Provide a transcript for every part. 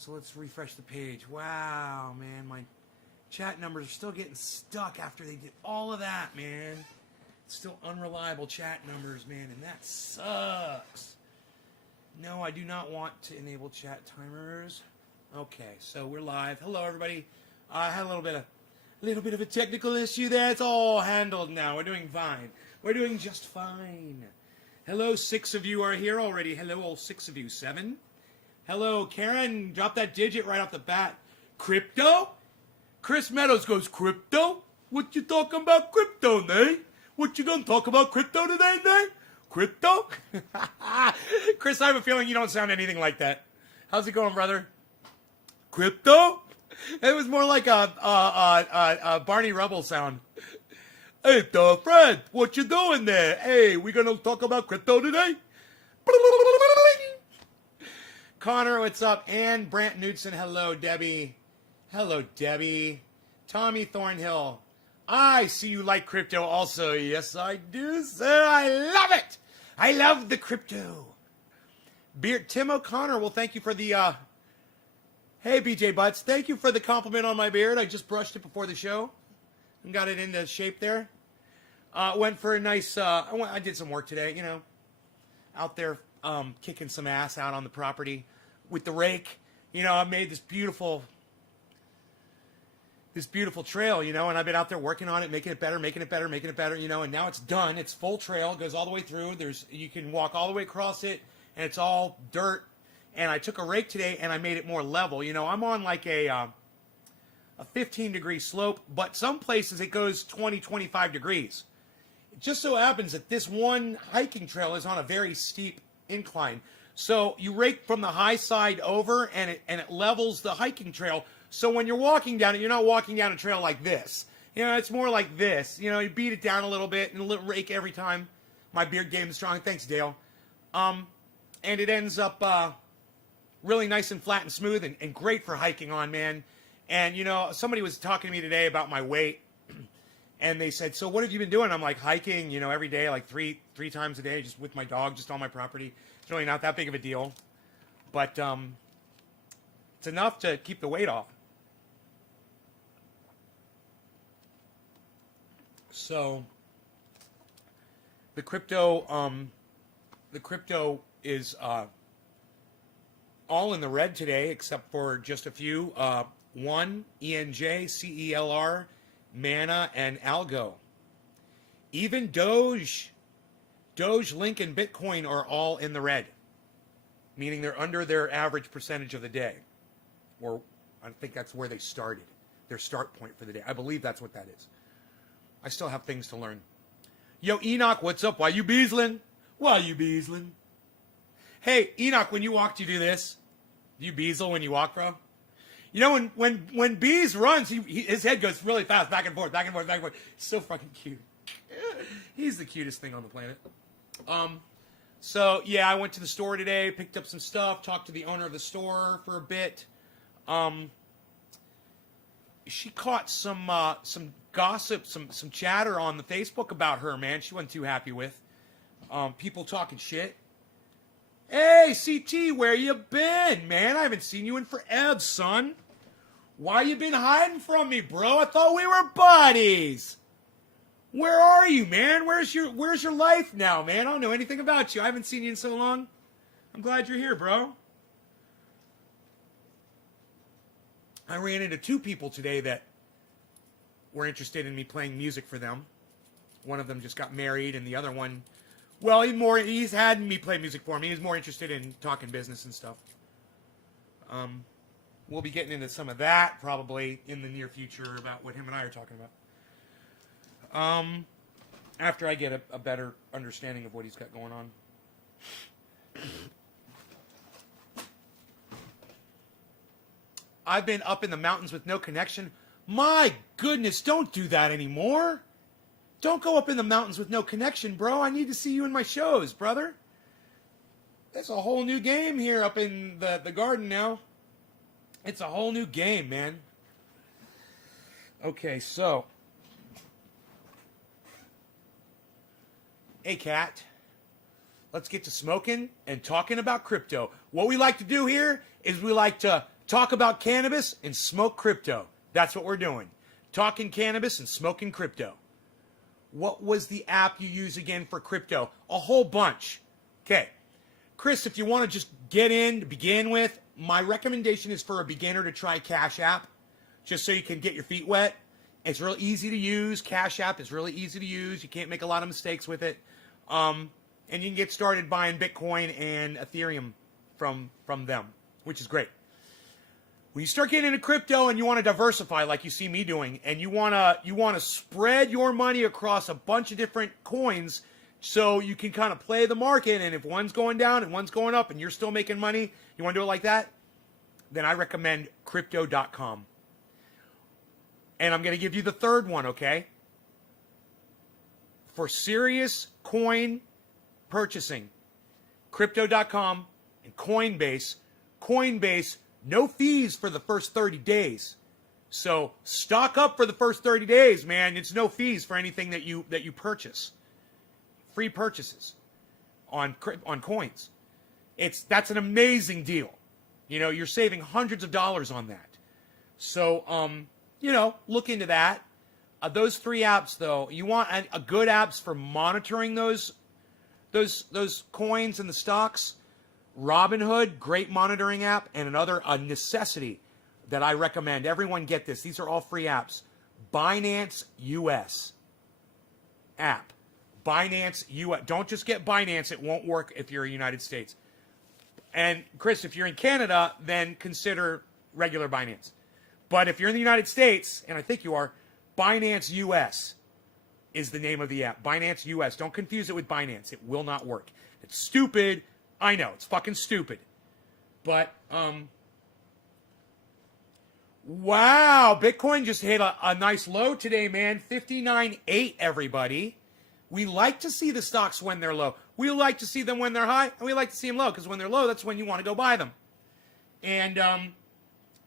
So let's refresh the page. Wow, man, my chat numbers are still getting stuck after they did all of that, man. It's still unreliable chat numbers, man, and that sucks. No, I do not want to enable chat timers. Okay, so we're live. Hello, everybody. I had a little bit of a technical issue there. It's all handled now. We're doing fine. We're doing just fine. Hello, 6 of you are here already. Hello, all 6 of you. 7. Hello, Karen. Drop that digit right off the bat. Crypto? Chris Meadows goes, crypto? What you talking about crypto, Nay? What you gonna talk about crypto today, Nay? Crypto? Chris, I have a feeling you don't sound anything like that. How's it going, brother? Crypto? It was more like a Barney Rubble sound. Hey, Fred, what you doing there? Hey, we gonna talk about crypto today? Connor, what's up? Ann Brant Knudsen, hello, Debbie. Hello, Debbie. Tommy Thornhill, I see you like crypto also. Yes, I do, sir. I love it. I love the crypto. Tim O'Connor, well, thank you for the, hey, BJ Butts, thank you for the compliment on my beard. I just brushed it before the show and got it into shape there. Went for a nice, I did some work today, you know, out there kicking some ass out on the property with the rake. You know, I made this beautiful trail, you know, and I've been out there working on it, making it better, you know, and now it's done. It's full trail, it goes all the way through. You can walk all the way across it, and it's all dirt. And I took a rake today, and I made it more level. You know, I'm on like a 15-degree slope, but some places it goes 20, 25 degrees. It just so happens that this one hiking trail is on a very steep incline. So you rake from the high side over, and it levels the hiking trail. So when you're walking down it, you're not walking down a trail like this. You know, it's more like this. You know, you beat it down a little bit and rake every time. My beard game is strong. Thanks, Dale. And it ends up really nice and flat and smooth and great for hiking on, man. And, you know, somebody was talking to me today about my weight. And they said, so what have you been doing? I'm like, hiking, you know, every day, like three times a day, just with my dog, just on my property. It's really not that big of a deal. But it's enough to keep the weight off. So the crypto is all in the red today, except for just a few. One, ENJ, CELR, Mana, and Algo. Even Doge, Link, and Bitcoin are all in the red, meaning they're under their average percentage of the day. Or I think that's where they started, their start point for the day. I believe that's what that is. I still have things to learn. Yo, Enoch, what's up? Why you beasling? Why you beasling? Hey, Enoch, when you walk, do you do this? Do you beazle when you walk, bro? You know, when Bees runs, his head goes really fast, back and forth, back and forth, back and forth. He's so fucking cute. He's the cutest thing on the planet. So, yeah, I went to the store today, picked up some stuff, talked to the owner of the store for a bit. She caught some gossip, some chatter on the Facebook about her, man. She wasn't too happy with. People talking shit. Hey, CT, where you been, man? I haven't seen you in forever, son. Why you been hiding from me, bro? I thought we were buddies. Where are you, man? Where's your life now, man? I don't know anything about you. I haven't seen you in so long. I'm glad you're here, bro. I ran into 2 people today that were interested in me playing music for them. One of them just got married, and the other one, well, he's had me play music for him. He's more interested in talking business and stuff. We'll be getting into some of that probably in the near future about what him and I are talking about. After I get a better understanding of what he's got going on. I've been up in the mountains with no connection. My goodness, don't do that anymore. Don't go up in the mountains with no connection, bro. I need to see you in my shows, brother. It's a whole new game here up in the garden now. It's a whole new game, man. Okay, so. Hey, Cat. Let's get to smoking and talking about crypto. What we like to do here is we like to talk about cannabis and smoke crypto. That's what we're doing. Talking cannabis and smoking crypto. What was the app you use again for crypto? A whole bunch. Okay. Chris, if you want to just get in to begin with, my recommendation is for a beginner to try Cash App, just so you can get your feet wet. It's real easy to use. Cash App is really easy to use. You can't make a lot of mistakes with it. And you can get started buying Bitcoin and Ethereum from them, which is great. When you start getting into crypto and you want to diversify like you see me doing, and you want to spread your money across a bunch of different coins so you can kind of play the market, and if one's going down and one's going up and you're still making money, you want to do it like that, then I recommend crypto.com. And I'm going to give you the third one, okay? For serious coin purchasing, crypto.com and Coinbase. Coinbase, no fees for the first 30 days. So stock up for the first 30 days, man. It's no fees for anything that you purchase. Free purchases on coins. That's an amazing deal. You know, you're saving hundreds of dollars on that. So, you know, look into that. Those three apps, though, you want a good apps for monitoring those coins and the stocks. Robinhood, great monitoring app, and a necessity that I recommend. Everyone get this. These are all free apps. Binance US app. Binance US. Don't just get Binance. It won't work if you're in the United States. And Chris, if you're in Canada, then consider regular Binance. But if you're in the United States, and I think you are, Binance US is the name of the app. Binance US. Don't confuse it with Binance. It will not work. It's stupid. I know. It's fucking stupid. But, wow. Bitcoin just hit a nice low today, man. 59.8, everybody. We like to see the stocks when they're low. We like to see them when they're high, and we like to see them low, because when they're low, that's when you want to go buy them. And,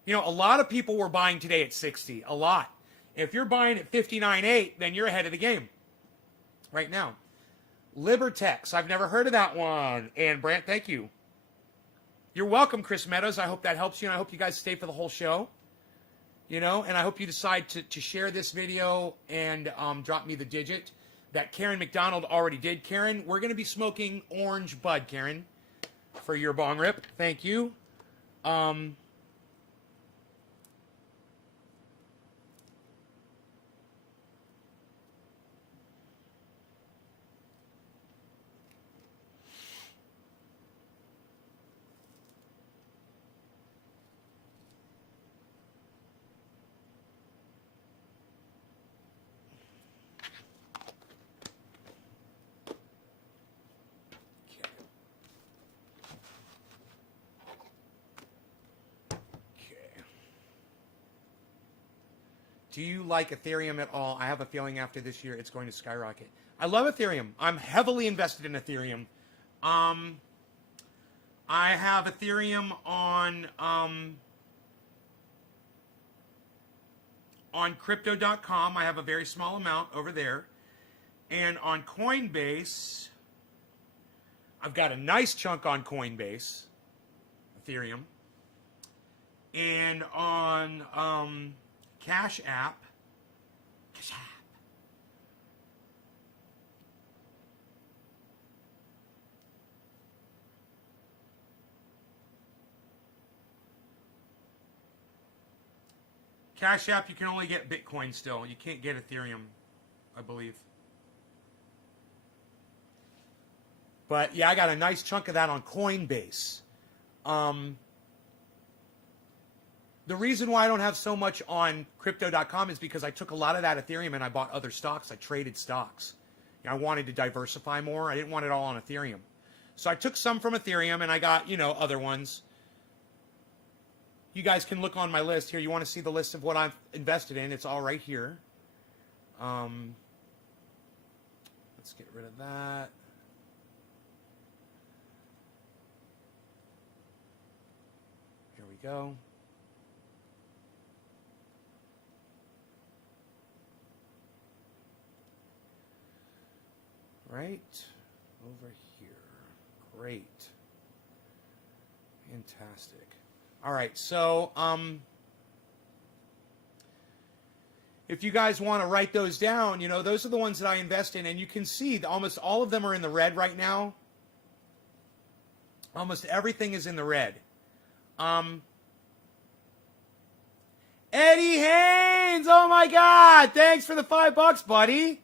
you know, a lot of people were buying today at 60. A lot. If you're buying at 59.8, then you're ahead of the game right now. Libertex. I've never heard of that one. And Brant, thank you. You're welcome, Chris Meadows. I hope that helps you, and I hope you guys stay for the whole show. You know, and I hope you decide to share this video and drop me the digit that Karen McDonald already did. Karen, we're going to be smoking orange bud, Karen, for your bong rip. Thank you. Do you like Ethereum at all? I have a feeling after this year it's going to skyrocket. I love Ethereum. I'm heavily invested in Ethereum. I have Ethereum on Crypto.com. I have a very small amount over there. And on Coinbase, I've got a nice chunk on Coinbase, Ethereum. And on Cash App. Cash App, you can only get Bitcoin still. You can't get Ethereum, I believe. But yeah, I got a nice chunk of that on Coinbase. The reason why I don't have so much on Crypto.com is because I took a lot of that Ethereum and I bought other stocks. I traded stocks. You know, I wanted to diversify more. I didn't want it all on Ethereum. So I took some from Ethereum and I got, you know, other ones. You guys can look on my list here. You want to see the list of what I've invested in. It's all right here. Let's get rid of that. Here we go. Right over here. Great. Fantastic. All right, so if you guys want to write those down, you know, those are the ones that I invest in, and you can see almost all of them are in the red right now. Almost everything is in the red. Eddie Haynes, oh my God, thanks for the $5, buddy.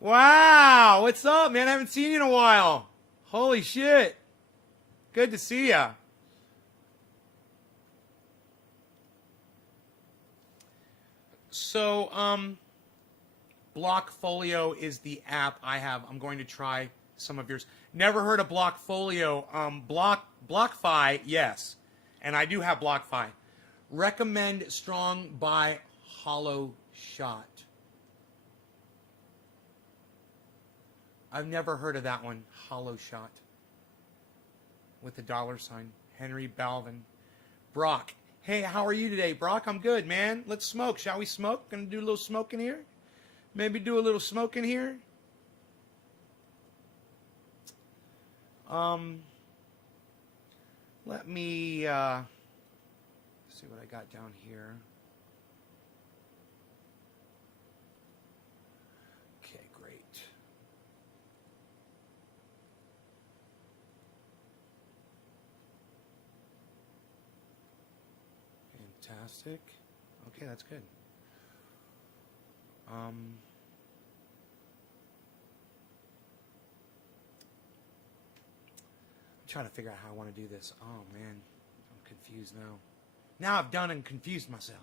Wow, what's up, man? I haven't seen you in a while. Holy shit. Good to see ya. So, Blockfolio is the app I have. I'm going to try some of yours. Never heard of Blockfolio. BlockFi, yes. And I do have BlockFi. Recommend Strong by Hollow Shot. I've never heard of that one. Hollow Shot. With the $. Henry Balvin. Brock. Hey, how are you today, Brock? I'm good, man. Let's smoke. Shall we smoke? Gonna do a little smoking here? Maybe do a little smoking here? Let me see what I got down here. Okay, great. Fantastic. Okay, that's good. Trying to figure out how I want to do this. Oh man, I'm confused now. Now I've done and confused myself.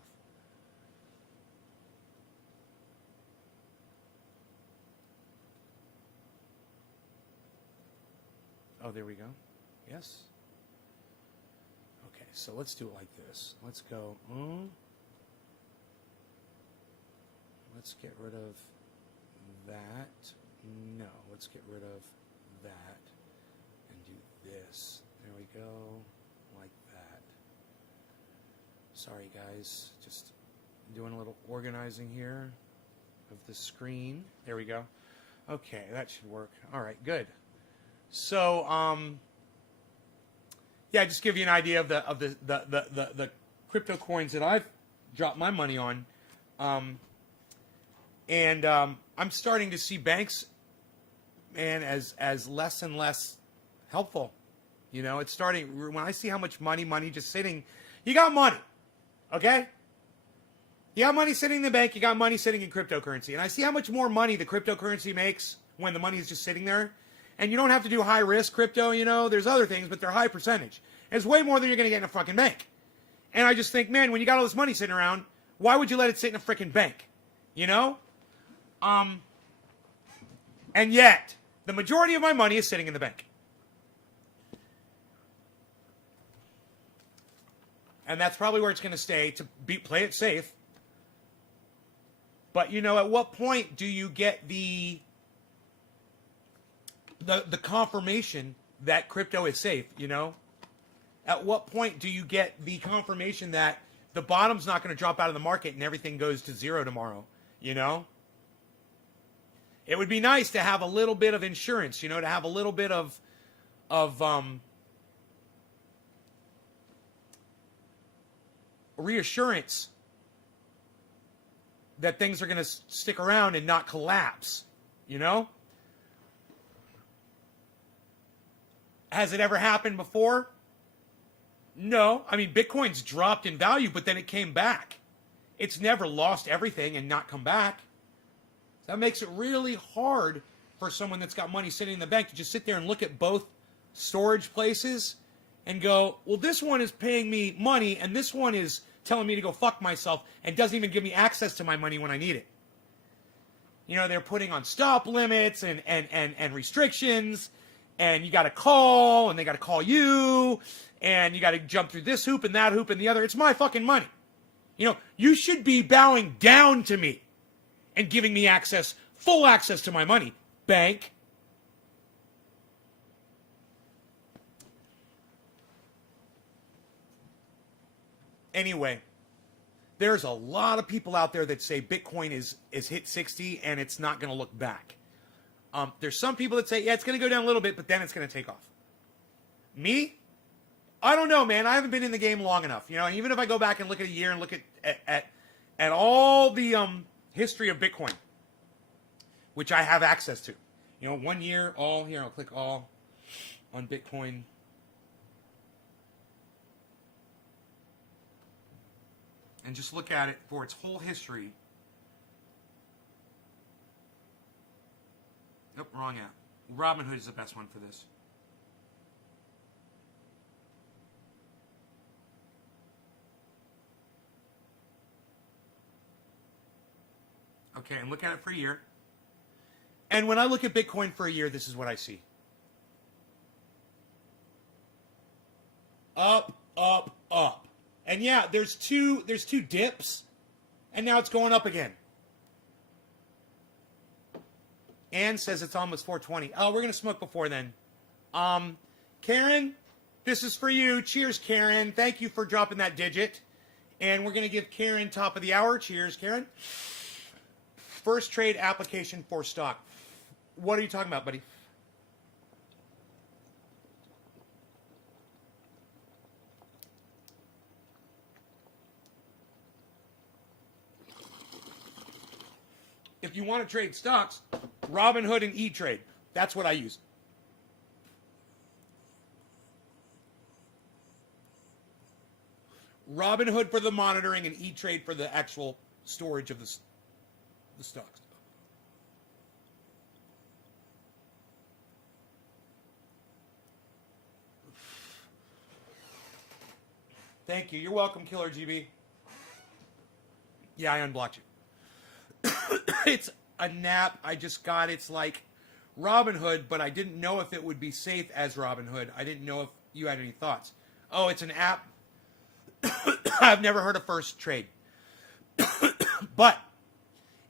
Oh, there we go. Yes. Okay, so let's do it like this. Let's go. Let's get rid of that. No, let's get rid of that. This. There we go. Like that. Sorry, guys. Just doing a little organizing here of the screen. There we go. Okay, that should work. All right, good. So, yeah, just give you an idea of the crypto coins that I've dropped my money on. And I'm starting to see banks, man, as less and less helpful. You know, it's starting, when I see how much money just sitting, you got money, okay? You got money sitting in the bank, you got money sitting in cryptocurrency. And I see how much more money the cryptocurrency makes when the money is just sitting there. And you don't have to do high risk crypto, you know, there's other things, but they're high percentage. And it's way more than you're going to get in a fucking bank. And I just think, man, when you got all this money sitting around, why would you let it sit in a freaking bank? You know? And yet, the majority of my money is sitting in the bank. And that's probably where it's going to stay, to play it safe. But, you know, at what point do you get the confirmation that crypto is safe, you know? At what point do you get the confirmation that the bottom's not going to drop out of the market and everything goes to zero tomorrow, you know? It would be nice to have a little bit of insurance, you know, to have a little bit of reassurance that things are going to stick around and not collapse, you know? Has it ever happened before? No. I mean, Bitcoin's dropped in value, but then it came back. It's never lost everything and not come back. That makes it really hard for someone that's got money sitting in the bank to just sit there and look at both storage places and go, well, this one is paying me money and this one is telling me to go fuck myself and doesn't even give me access to my money when I need it. You know, they're putting on stop limits and restrictions, and you got to call, and they got to call you, and you got to jump through this hoop and that hoop and the other. It's my fucking money. You know, you should be bowing down to me and giving me access, full access to my money, bank. Anyway, there's a lot of people out there that say Bitcoin is hit 60 and it's not going to look back. There's some people that say, yeah, it's going to go down a little bit, but then it's going to take off. Me, I don't know, man. I haven't been in the game long enough. You know, even if I go back and look at a year and look at all the history of Bitcoin, which I have access to. You know, 1 year, all here. I'll click all on Bitcoin. And just look at it for its whole history. Nope, wrong app. Robinhood is the best one for this. Okay, and look at it for a year. And when I look at Bitcoin for a year, this is what I see. Up, up, up. And yeah, there's two dips, and now it's going up again. Ann says it's almost 420. Oh, we're going to smoke before then. Karen, this is for you. Cheers, Karen. Thank you for dropping that digit. And we're going to give Karen top of the hour. Cheers, Karen. First trade application for stock. What are you talking about, buddy? If you want to trade stocks, Robinhood and E-Trade. That's what I use. Robinhood for the monitoring and E-Trade for the actual storage of the stocks. Thank you. You're welcome, Killer GB. Yeah, I unblocked you. It's a nap. I just got. It's like Robinhood, but I didn't know if it would be safe as Robinhood. I didn't know if you had any thoughts. Oh, it's an app. I've never heard of First Trade. But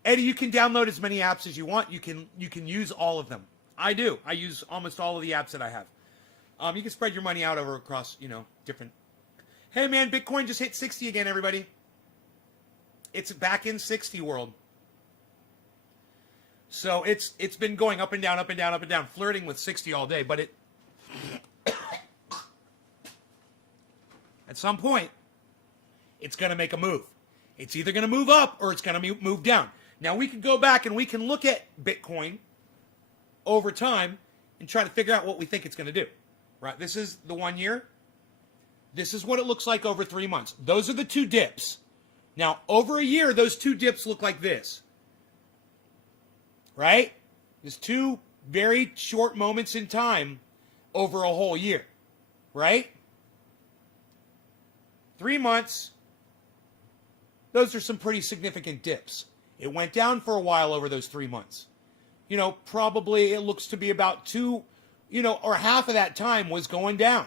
Eddie, you can download as many apps as you want. You can use all of them. I do. I use almost all of the apps that I have. You can spread your money out over across, different. Hey man, Bitcoin just hit 60 again, everybody. It's back in 60 world. So it's been going up and down, up and down, up and down, flirting with 60 all day. But at some point, it's going to make a move. It's either going to move up or it's going to move down. Now, we can go back and we can look at Bitcoin over time and try to figure out what we think it's going to do. Right? This is the 1 year. This is what it looks like over 3 months. Those are the two dips. Now, over a year, those two dips look like this. Right? There's two very short moments in time over a whole year. Right? 3 months. Those are some pretty significant dips. It went down for a while over those 3 months. Probably it looks to be about two, or half of that time was going down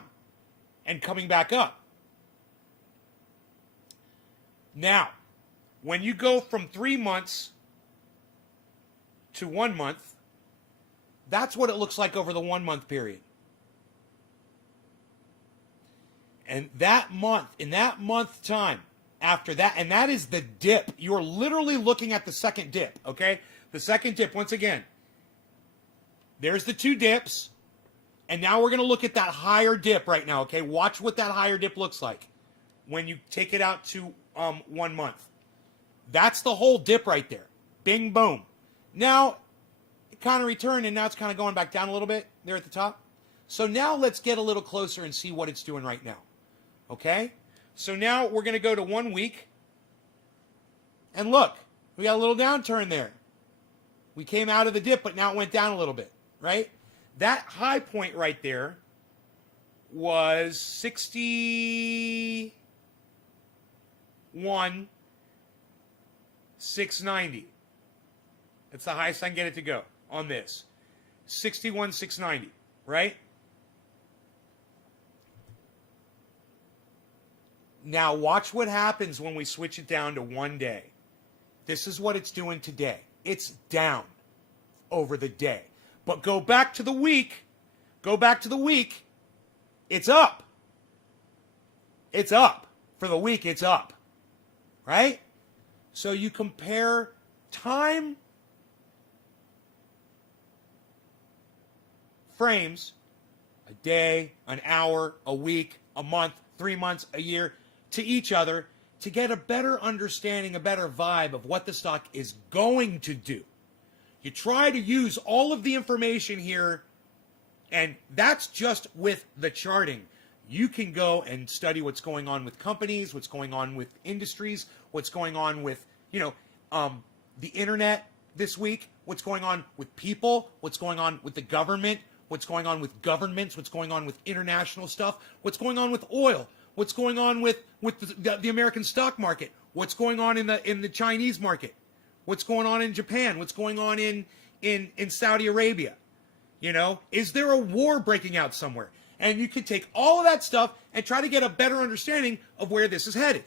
and coming back up. Now, when you go from 3 months to 1 month, that's what it looks like over the 1 month period. And in that month time, after that, and that is the dip. You're literally looking at the second dip, okay? The second dip, once again, there's the two dips, and now we're going to look at that higher dip right now, okay? Watch what that higher dip looks like when you take it out to 1 month. That's the whole dip right there. Bing, boom. Now, it kind of returned, and now it's kind of going back down a little bit there at the top. So now let's get a little closer and see what it's doing right now, okay? So now we're going to go to 1 week. And look, we got a little downturn there. We came out of the dip, but now it went down a little bit, right? That high point right there was 61,690. That's the highest I can get it to go on this. 61,690, right? Now watch what happens when we switch it down to 1 day. This is what it's doing today. It's down over the day. But go back to the week. Go back to the week. It's up. It's up. For the week, it's up. Right? So you compare time frames, a day, an hour, a week, a month, 3 months, a year to each other to get a better understanding, a better vibe of what the stock is going to do. You try to use all of the information here, and that's just with the charting. You can go and study what's going on with companies, what's going on with industries, what's going on with, the internet this week, what's going on with people, what's going on with the government, what's going on with governments, what's going on with international stuff, what's going on with oil, what's going on with the American stock market, what's going on in the Chinese market, what's going on in Japan, what's going on in Saudi Arabia. Is there a war breaking out somewhere? And you can take all of that stuff and try to get a better understanding of where this is headed.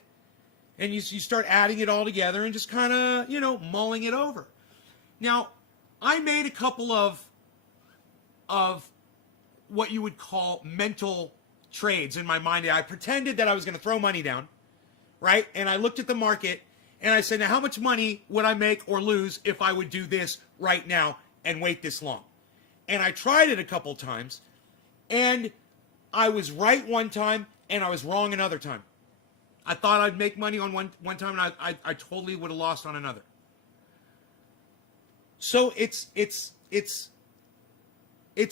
And you start adding it all together and just kind of, mulling it over. Now, I made a couple of what you would call mental trades in my mind. I pretended that I was going to throw money down, right? And I looked at the market and I said, now how much money would I make or lose if I would do this right now and wait this long? And I tried it a couple times, and I was right one time and I was wrong another time. I thought I'd make money on one time, and I totally would have lost on another. So it's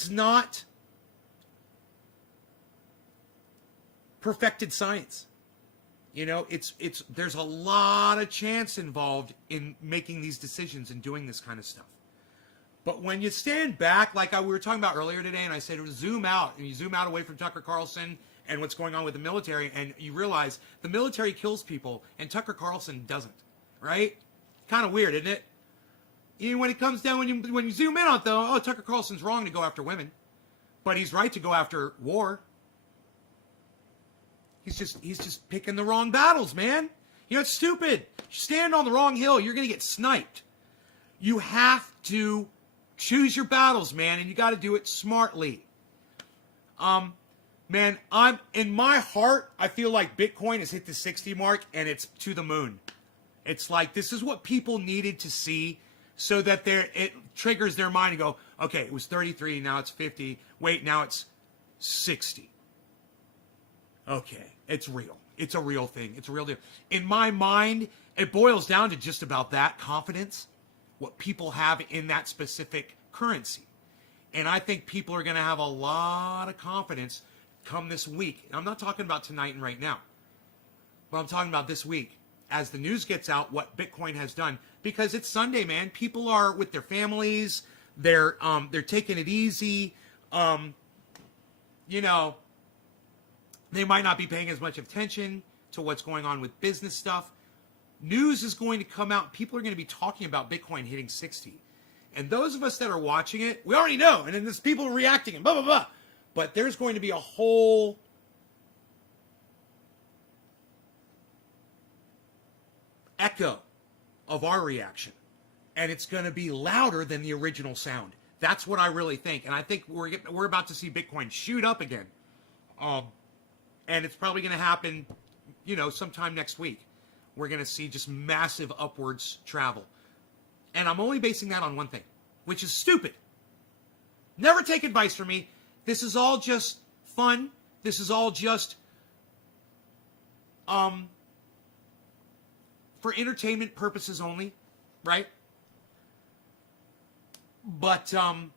not perfected science. There's a lot of chance involved in making these decisions and doing this kind of stuff. But when you stand back, like we were talking about earlier today, and I said zoom out, and you zoom out away from Tucker Carlson and what's going on with the military, and you realize the military kills people, and Tucker Carlson doesn't, right? Kind of weird, isn't it? Even when it comes down, when you zoom in on it, though, Tucker Carlson's wrong to go after women, but he's right to go after war. He's just picking the wrong battles, man. It's stupid. You stand on the wrong hill, you're going to get sniped. You have to choose your battles, man, and you got to do it smartly. Man, I'm in my heart, I feel like Bitcoin has hit the 60 mark and it's to the moon. It's like this is what people needed to see so that it triggers their mind and go, okay, it was 33, now it's 50. Wait, now it's 60. Okay, it's real. It's a real thing. It's a real deal. In my mind, it boils down to just about that, confidence, what people have in that specific currency. And I think people are going to have a lot of confidence come this week. And I'm not talking about tonight and right now, but I'm talking about this week as the news gets out what Bitcoin has done, because it's Sunday, man. People are with their families. They're taking it easy. They might not be paying as much attention to what's going on with business stuff. News is going to come out. People are going to be talking about Bitcoin hitting 60. And those of us that are watching it, we already know. And then there's people reacting and blah, blah, blah. But there's going to be a whole echo of our reaction. And it's going to be louder than the original sound. That's what I really think. And I think we're about to see Bitcoin shoot up again. And it's probably going to happen, sometime next week. We're going to see just massive upwards travel. And I'm only basing that on one thing, which is stupid. Never take advice from me. This is all just fun. This is all just for entertainment purposes only, right? But I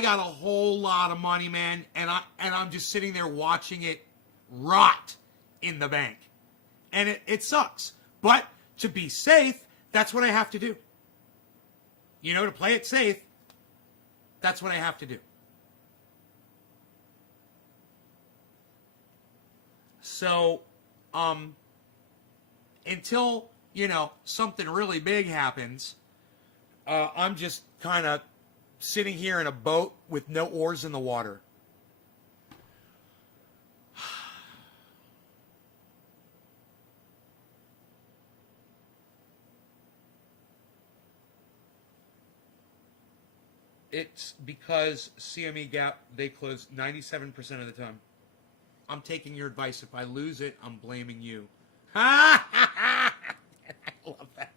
got a whole lot of money, man, and I'm just sitting there watching it rot in the bank. And it sucks. But to be safe, that's what I have to do. To play it safe, that's what I have to do. So, until, something really big happens, I'm just kind of sitting here in a boat with no oars in the water. It's because CME Gap, they close 97% of the time. I'm taking your advice. If I lose it, I'm blaming you. I love that.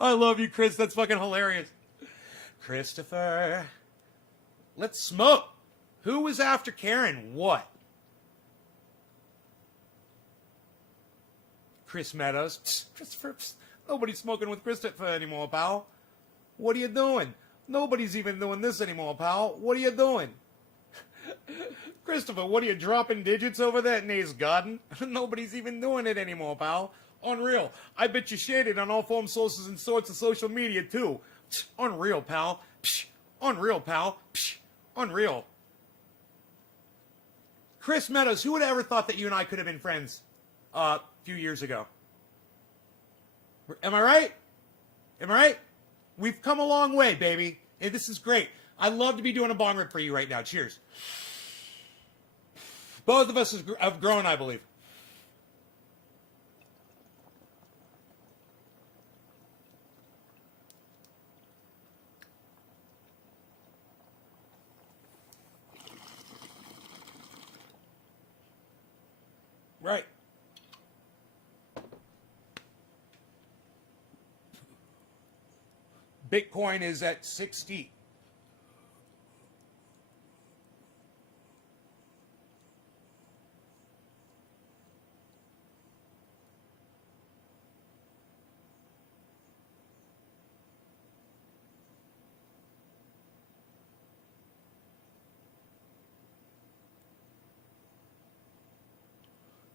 I love you, Chris. That's fucking hilarious. Christopher. Let's smoke. Who was after Karen? What? Chris Meadows. Christopher, nobody's smoking with Christopher anymore, pal. What are you doing? Nobody's even doing this anymore, pal. What are you doing? Christopher, what are you dropping digits over that Nate's garden? Nobody's even doing it anymore, pal. Unreal. I bet you shared it on all form sources and sorts of social media, too. Unreal, pal. Unreal, pal. Unreal. Chris Meadows, who would have ever thought that you and I could have been friends a few years ago? Am I right? Am I right? We've come a long way, baby. And this is great. I'd love to be doing a bong rip for you right now. Cheers. Both of us have grown, I believe. Right. Bitcoin is at 60.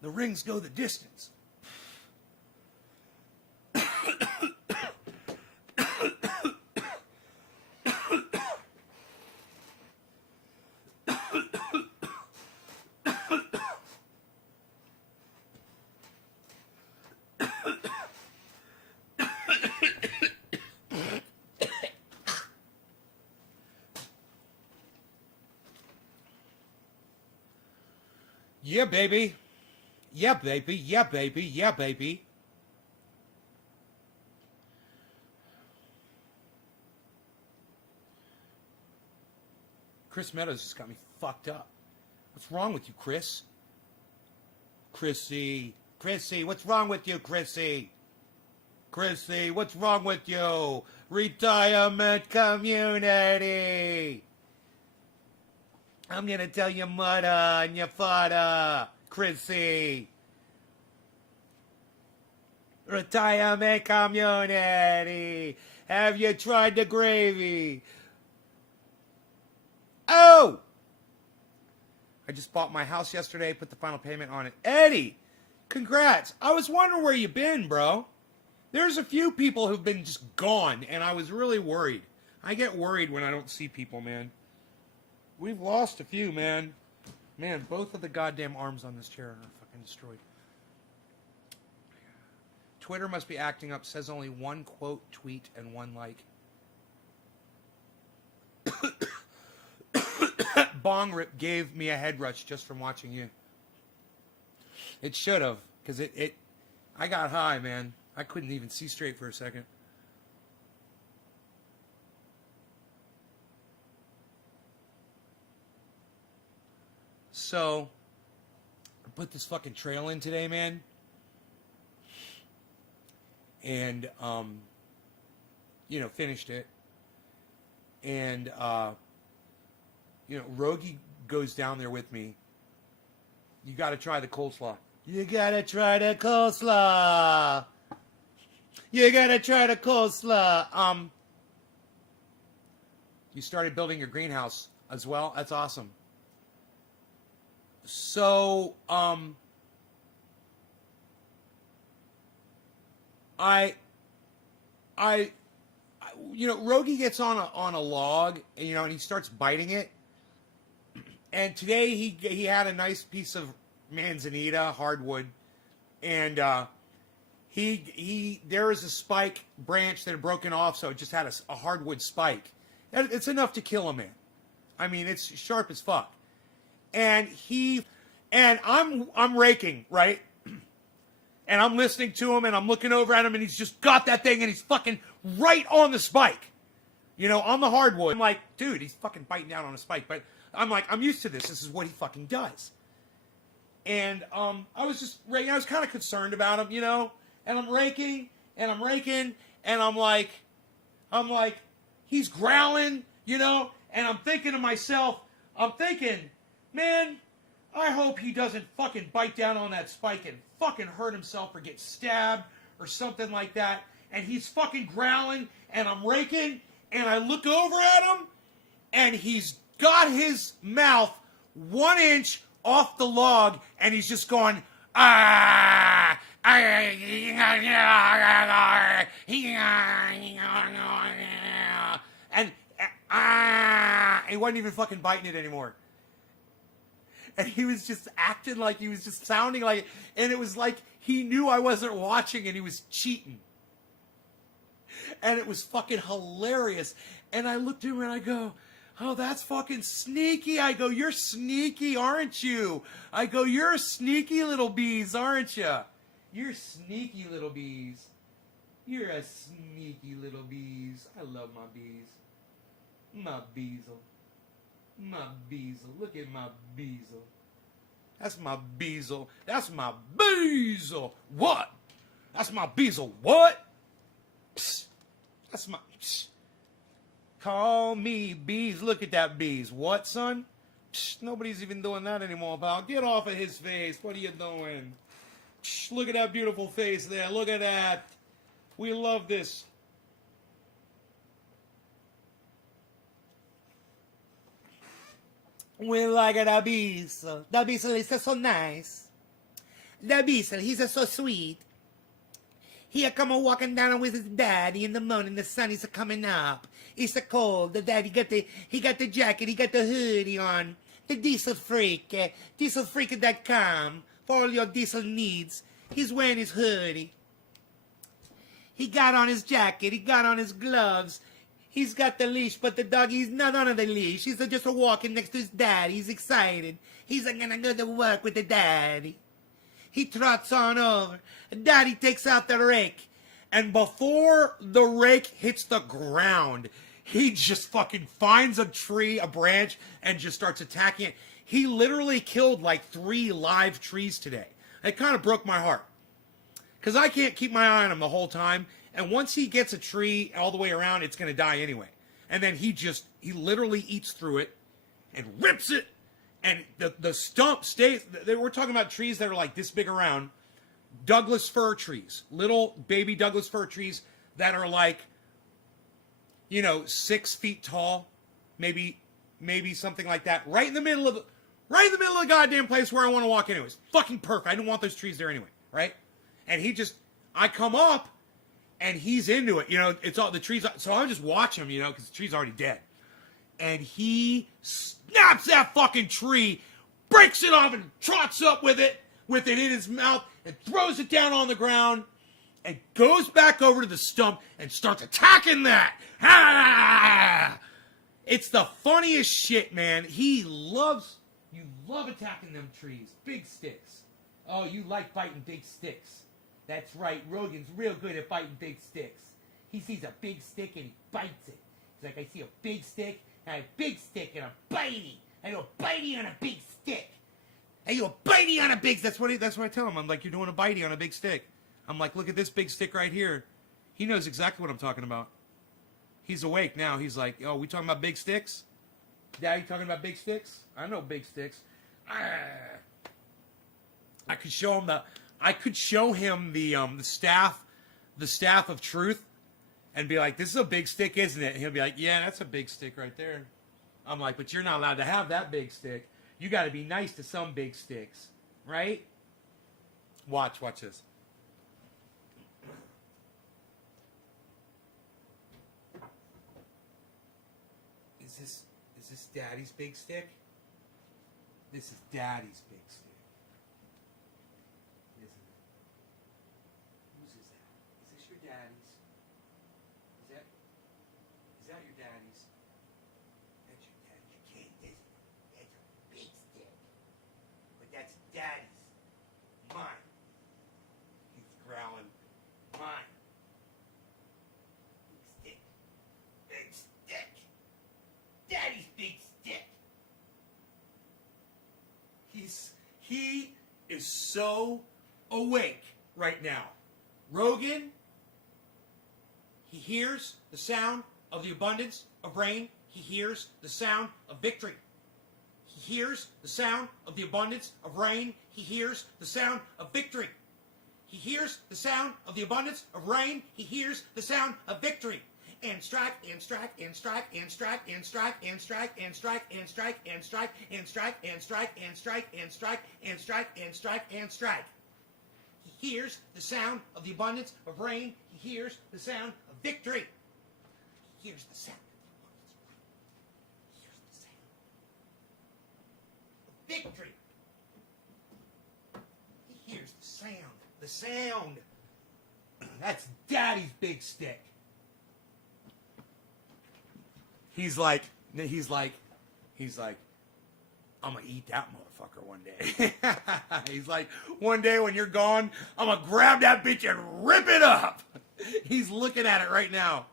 The rings go the distance. Yeah, baby. Yeah, baby. Yeah, baby. Yeah, baby. Chris Meadows just got me fucked up. What's wrong with you, Chris? Chrissy. Chrissy, what's wrong with you, Chrissy? Chrissy, what's wrong with you? Retirement community. I'm gonna tell your mother and your father, Chrissy. Retirement community. Have you tried the gravy? Oh! I just bought my house yesterday, put the final payment on it. Eddie, congrats. I was wondering where you been, bro. There's a few people who've been just gone, and I was really worried. I get worried when I don't see people, man. We've lost a few, man. Man, both of the goddamn arms on this chair are fucking destroyed. Twitter must be acting up. Says only one quote, tweet, and one like. Bong rip gave me a head rush just from watching you. It should have, because I got high, man. I couldn't even see straight for a second. So, I put this fucking trail in today, man. And, finished it. And, Rogie goes down there with me. You got to try the coleslaw. You got to try the coleslaw. You got to try the coleslaw. You started building your greenhouse as well. That's awesome. So, Rogie gets on a log, and he starts biting it. And today he had a nice piece of manzanita hardwood, and there was a spike branch that had broken off, so it just had a hardwood spike. It's enough to kill a man. I mean, it's sharp as fuck. And I'm raking, right? And I'm listening to him, and I'm looking over at him, and he's just got that thing, and he's fucking right on the spike. On the hardwood. I'm like, dude, he's fucking biting down on a spike. But I'm like, I'm used to this. This is what he fucking does. And I was just raking. I was kind of concerned about him, And I'm raking, and I'm like, he's growling, And I'm thinking to myself, man, I hope he doesn't fucking bite down on that spike and fucking hurt himself or get stabbed or something like that. And he's fucking growling, and I'm raking, and I look over at him, and he's got his mouth 1 inch off the log, and he's just going, ah, and he wasn't even fucking biting it anymore. And he was just acting like he was just sounding like, and it was like he knew I wasn't watching and he was cheating. And it was fucking hilarious. And I looked at him and I go, oh, that's fucking sneaky. I go, you're sneaky, aren't you? I go, you're sneaky little bees, aren't you? You're sneaky little bees. You're a sneaky little bees. I love my bees. My beezel. My beezel. Look at my beezel. That's my beezel. That's my beezel. What? That's my beezel. What? Psst. That's my... Psst. Call me bees. Look at that bees. What, son? Psst. Nobody's even doing that anymore, pal. Get off of his face. What are you doing? Psst. Look at that beautiful face there. Look at that. We love this. We like the beezel. The beezel is so nice. The beezel, he's so sweet. He come walking down with his daddy in the morning. The sun is coming up. It's cold. The daddy he got the jacket. He got the hoodie on. The diesel freak. Dieselfreak.com for all your diesel needs. He's wearing his hoodie. He got on his jacket. He got on his gloves. He's got the leash, but the dog, he's not on the leash. He's just walking next to his dad. He's excited. He's gonna go to work with the daddy. He trots on over. Daddy takes out the rake. And before the rake hits the ground, he just fucking finds a tree, a branch, and just starts attacking it. He literally killed like 3 live trees today. It kind of broke my heart. Because I can't keep my eye on him the whole time. And once he gets a tree all the way around, it's going to die anyway. And then he literally eats through it and rips it. And the stump stays. We're talking about trees that are like this big around. Douglas fir trees. Little baby Douglas fir trees that are like, 6 feet tall. Maybe something like that. Right in the middle of the goddamn place where I want to walk into. It's fucking perfect. I didn't want those trees there anyway. Right? And I come up. And he's into it, it's all the trees. So I just watch him, because the tree's already dead. And he snaps that fucking tree, breaks it off, and trots up with it in his mouth, and throws it down on the ground, and goes back over to the stump and starts attacking that. Ah! It's the funniest shit, man. You love attacking them trees. Big sticks. Oh, you like biting big sticks. That's right, Rogan's real good at biting big sticks. He sees a big stick and he bites it. He's like, I see a big stick, and a big stick, and a bitey. I do a bitey on a big stick. I do a bitey on a big stick. That's what I tell him. I'm like, you're doing a bitey on a big stick. I'm like, look at this big stick right here. He knows exactly what I'm talking about. He's awake now. He's like, oh, we talking about big sticks? Dad, you talking about big sticks? I know big sticks. I could show him the staff of truth, and be like, "This is a big stick, isn't it?" And he'll be like, "Yeah, that's a big stick right there." I'm like, "But you're not allowed to have that big stick. You got to be nice to some big sticks, right?" Watch this. Is this Daddy's big stick? This is Daddy's big stick. Daddy's. Is that your daddy's? That's your daddy. You can't. That's a big stick. But that's Daddy's. Mine. He's growling. Mine. Big stick. Big stick. Daddy's big stick. He is so awake right now. Rogan. He hears the sound of the abundance of rain. He hears the sound of victory. He He hears the sound of the abundance of rain. He hears the sound of victory. He hears the sound of the abundance of rain. He hears the sound of victory. And strike, and strike, and strike, and strike, and strike, and strike, and strike, and strike, and strike, and strike, and strike, and strike, and strike, and strike, and strike, and strike. He hears the sound of the abundance of rain. He hears the sound of victory. He hears the sound. He hears the sound of victory. He hears the sound. The sound. That's Daddy's big stick. He's like, I'm gonna eat that motherfucker one day. He's like, one day when you're gone, I'm gonna grab that bitch and rip it up. He's looking at it right now.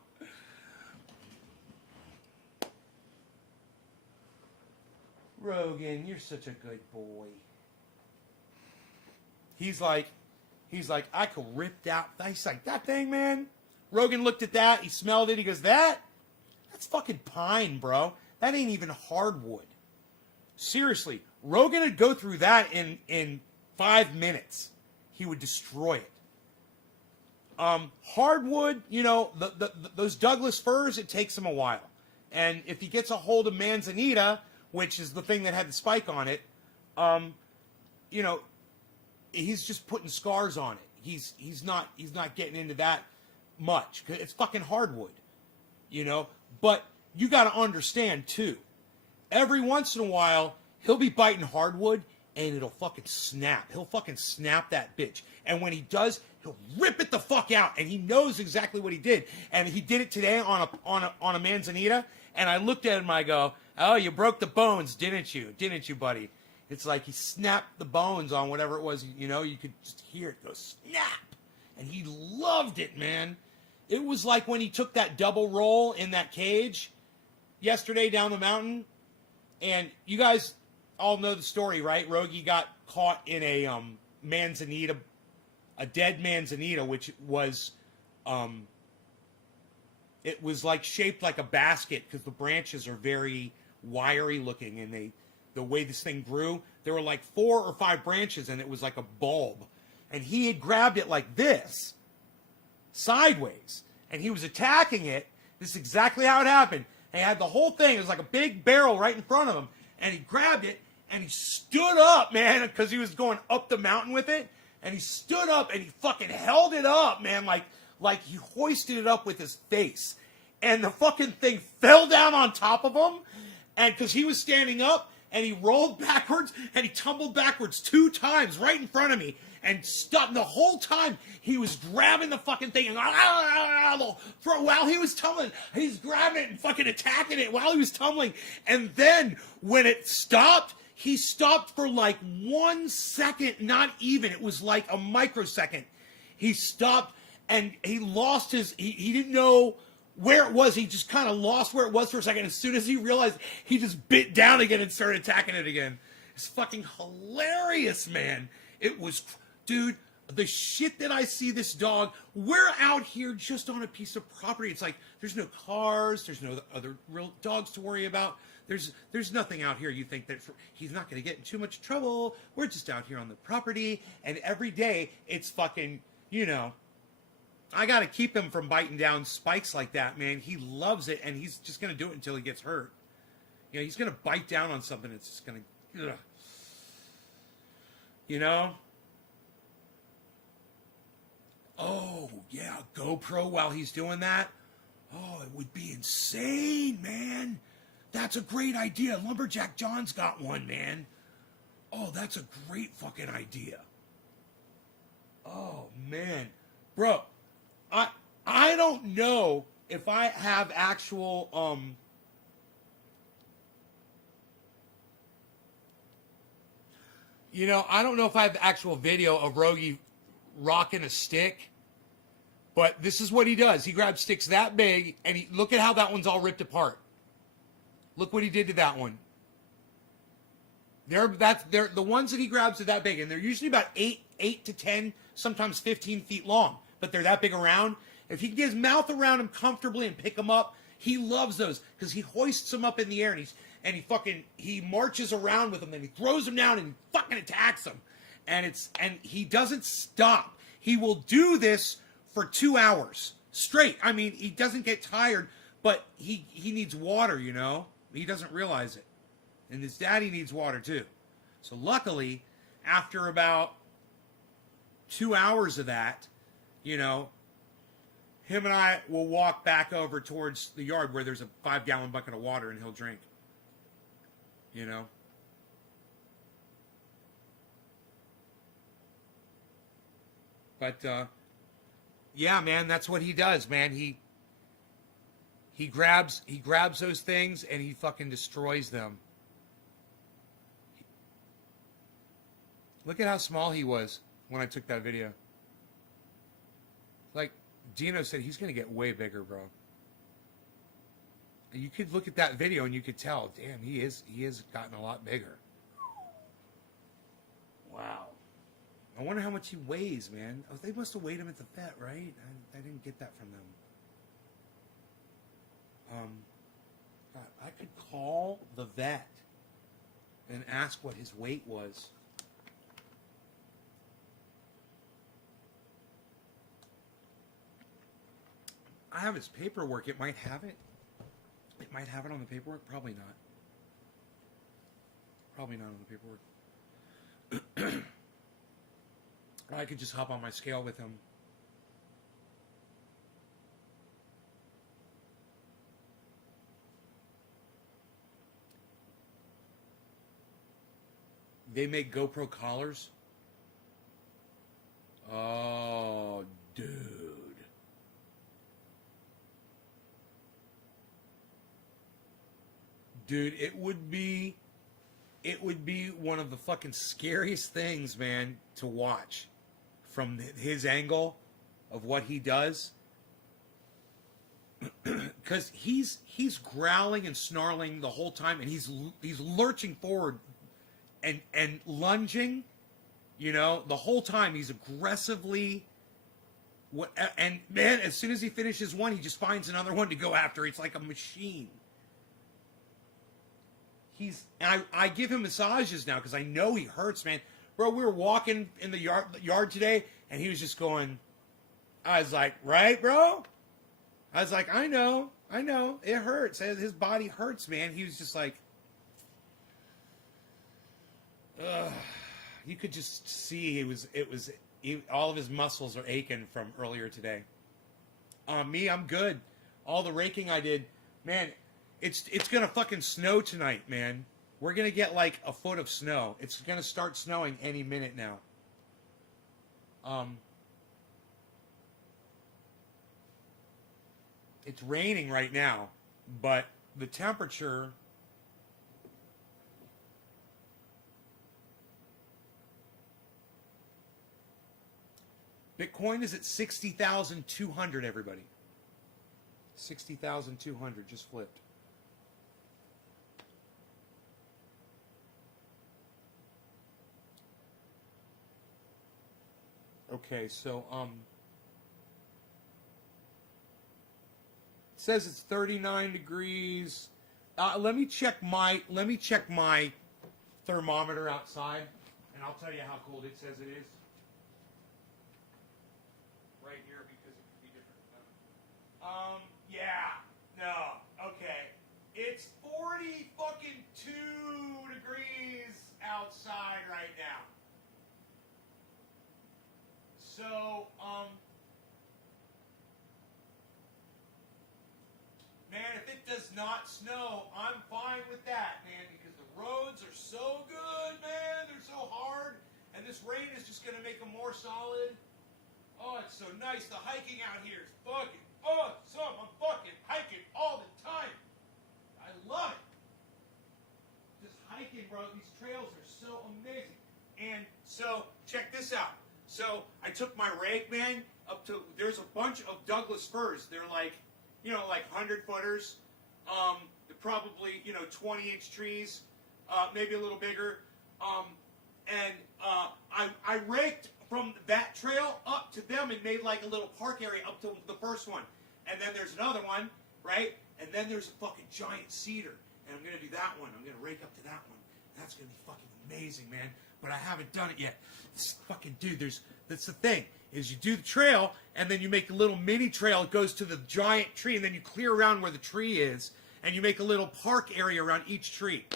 Rogan, you're such a good boy. He's like, I could rip that. He's like, that thing, man. Rogan looked at that. He smelled it. He goes, that's fucking pine, bro. That ain't even hardwood. Seriously, Rogan would go through that in 5 minutes. He would destroy it. Hardwood, you know, those Douglas firs, it takes him a while. And if he gets a hold of manzanita, which is the thing that had the spike on it, you know, he's just putting scars on it. He's not getting into that much. It's fucking hardwood, you know. But you got to understand too. Every once in a while, he'll be biting hardwood and it'll fucking snap. He'll fucking snap that bitch. And when he does, he'll rip it the fuck out. And he knows exactly what he did. And he did it today on a manzanita. And I looked at him and I go, oh, you broke the bones, didn't you? Didn't you, buddy? It's like he snapped the bones on whatever it was. You know, you could just hear it go snap. And he loved it, man. It was like when he took that double roll in that cage yesterday down the mountain. And you guys all know the story, right? Rogie got caught in a manzanita, a dead manzanita, which was, it was like shaped like a basket because the branches are very wiry looking, and the way this thing grew, there were like 4 or 5 branches, and it was like a bulb. And he had grabbed it like this, sideways, and he was attacking it. This is exactly how it happened. And he had the whole thing. It was like a big barrel right in front of him. And he grabbed it, and he stood up, man, because he was going up the mountain with it. And he stood up, and he fucking held it up, man, like he hoisted it up with his face. And the fucking thing fell down on top of him. And because he was standing up, and he rolled backwards, and he tumbled backwards 2 times right in front of me. And stopped the whole time. He was grabbing the fucking thing and while he was tumbling, he's grabbing it and fucking attacking it while he was tumbling. And then when it stopped, he stopped for like 1 second, not even. It was like a microsecond. He stopped and he lost he didn't know where it was. He just kind of lost where it was for a second. As soon as he realized, he just bit down again and started attacking it again. It's fucking hilarious, man. It was. Dude, the shit that I see this dog, we're out here just on a piece of property. It's like, there's no cars, there's no other real dogs to worry about. There's nothing out here you think that he's not going to get in too much trouble. We're just out here on the property, and every day it's fucking, you know, I got to keep him from biting down spikes like that, man. He loves it, and he's just going to do it until he gets hurt. You know, he's going to bite down on something. It's just going to, you know? Oh, yeah, GoPro while he's doing that? Oh, it would be insane, man. That's a great idea. Lumberjack John's got one, man. Oh, that's a great fucking idea. Oh, man. Bro, I don't know if I have actual, you know, I don't know if I have actual video of Rogie rocking a stick. But this is what he does. He grabs sticks that big, and look at how that one's all ripped apart. Look what he did to that one. They're the ones that he grabs are that big, and they're usually about 8 to 10, sometimes 15 feet long. But they're that big around. If he can get his mouth around them comfortably and pick them up, he loves those because he hoists them up in the air, and and he marches around with them, and he throws them down and he fucking attacks them, and he doesn't stop. He will do this for 2 hours straight. I mean, he doesn't get tired, but he needs water, you know. He doesn't realize it, and his daddy needs water too. So luckily, after about 2 hours of that, you know, him and I will walk back over towards the yard where there's a 5-gallon bucket of water, and he'll drink. You know? But, yeah, man, that's what he does, man. He grabs those things and he fucking destroys them. Look at how small he was when I took that video. Like Dino said, he's gonna get way bigger, bro. You could look at that video and you could tell, damn, he has gotten a lot bigger. Wow. I wonder how much he weighs, man. Oh, they must have weighed him at the vet, right? I didn't get that from them. God, I could call the vet and ask what his weight was. I have his paperwork. It might have it. It might have it on the paperwork. Probably not. Probably not on the paperwork. I could just hop on my scale with him. They make GoPro collars. Oh, dude. Dude, it would be one of the fucking scariest things, man, to watch from his angle of what he does. Because he's growling and snarling the whole time, and he's lurching forward and lunging, you know, the whole time. He's aggressively and man, as soon as he finishes one, he just finds another one to go after. It's like a machine. I give him massages now because I know he hurts, man. Bro, we were walking in the yard today, and he was just going. I was like, right, bro? I was like, I know, it hurts. His body hurts, man. He was just like, ugh. You could just see all of his muscles are aching from earlier today. Me, I'm good. All the raking I did, man. It's gonna fucking snow tonight, man. We're gonna get like a foot of snow. It's gonna start snowing any minute now. It's raining right now, but the temperature. Bitcoin is at 60,200. Everybody. 60,200 just flipped. Okay, so it says it's 39 degrees. Let me check my thermometer outside, and I'll tell you how cold it says it is. Right here, because it could be different. Yeah, no, okay. It's 40 fucking 2 degrees outside right now. So, man, if it does not snow, I'm fine with that, man, because the roads are so good, man. They're so hard, and this rain is just going to make them more solid. Oh, it's so nice. The hiking out here is fucking awesome. I'm fucking hiking all the time. I love it. Just hiking, bro. These trails are so amazing. And so, check this out. So I took my rake, man, up to, there's a bunch of Douglas firs. They're like, you know, like 100-footers. They're probably, 20-inch trees, maybe a little bigger. I raked from that trail up to them and made like a little park area up to the first one. And then there's another one, right? And then there's a fucking giant cedar. and I'm going to do that one. I'm going to rake up to that one. That's going to be fucking amazing, man. But I haven't done it yet. This fucking dude, that's the thing, is you do the trail, and then you make a little mini trail. It goes to the giant tree, and then you clear around where the tree is, and you make a little park area around each tree.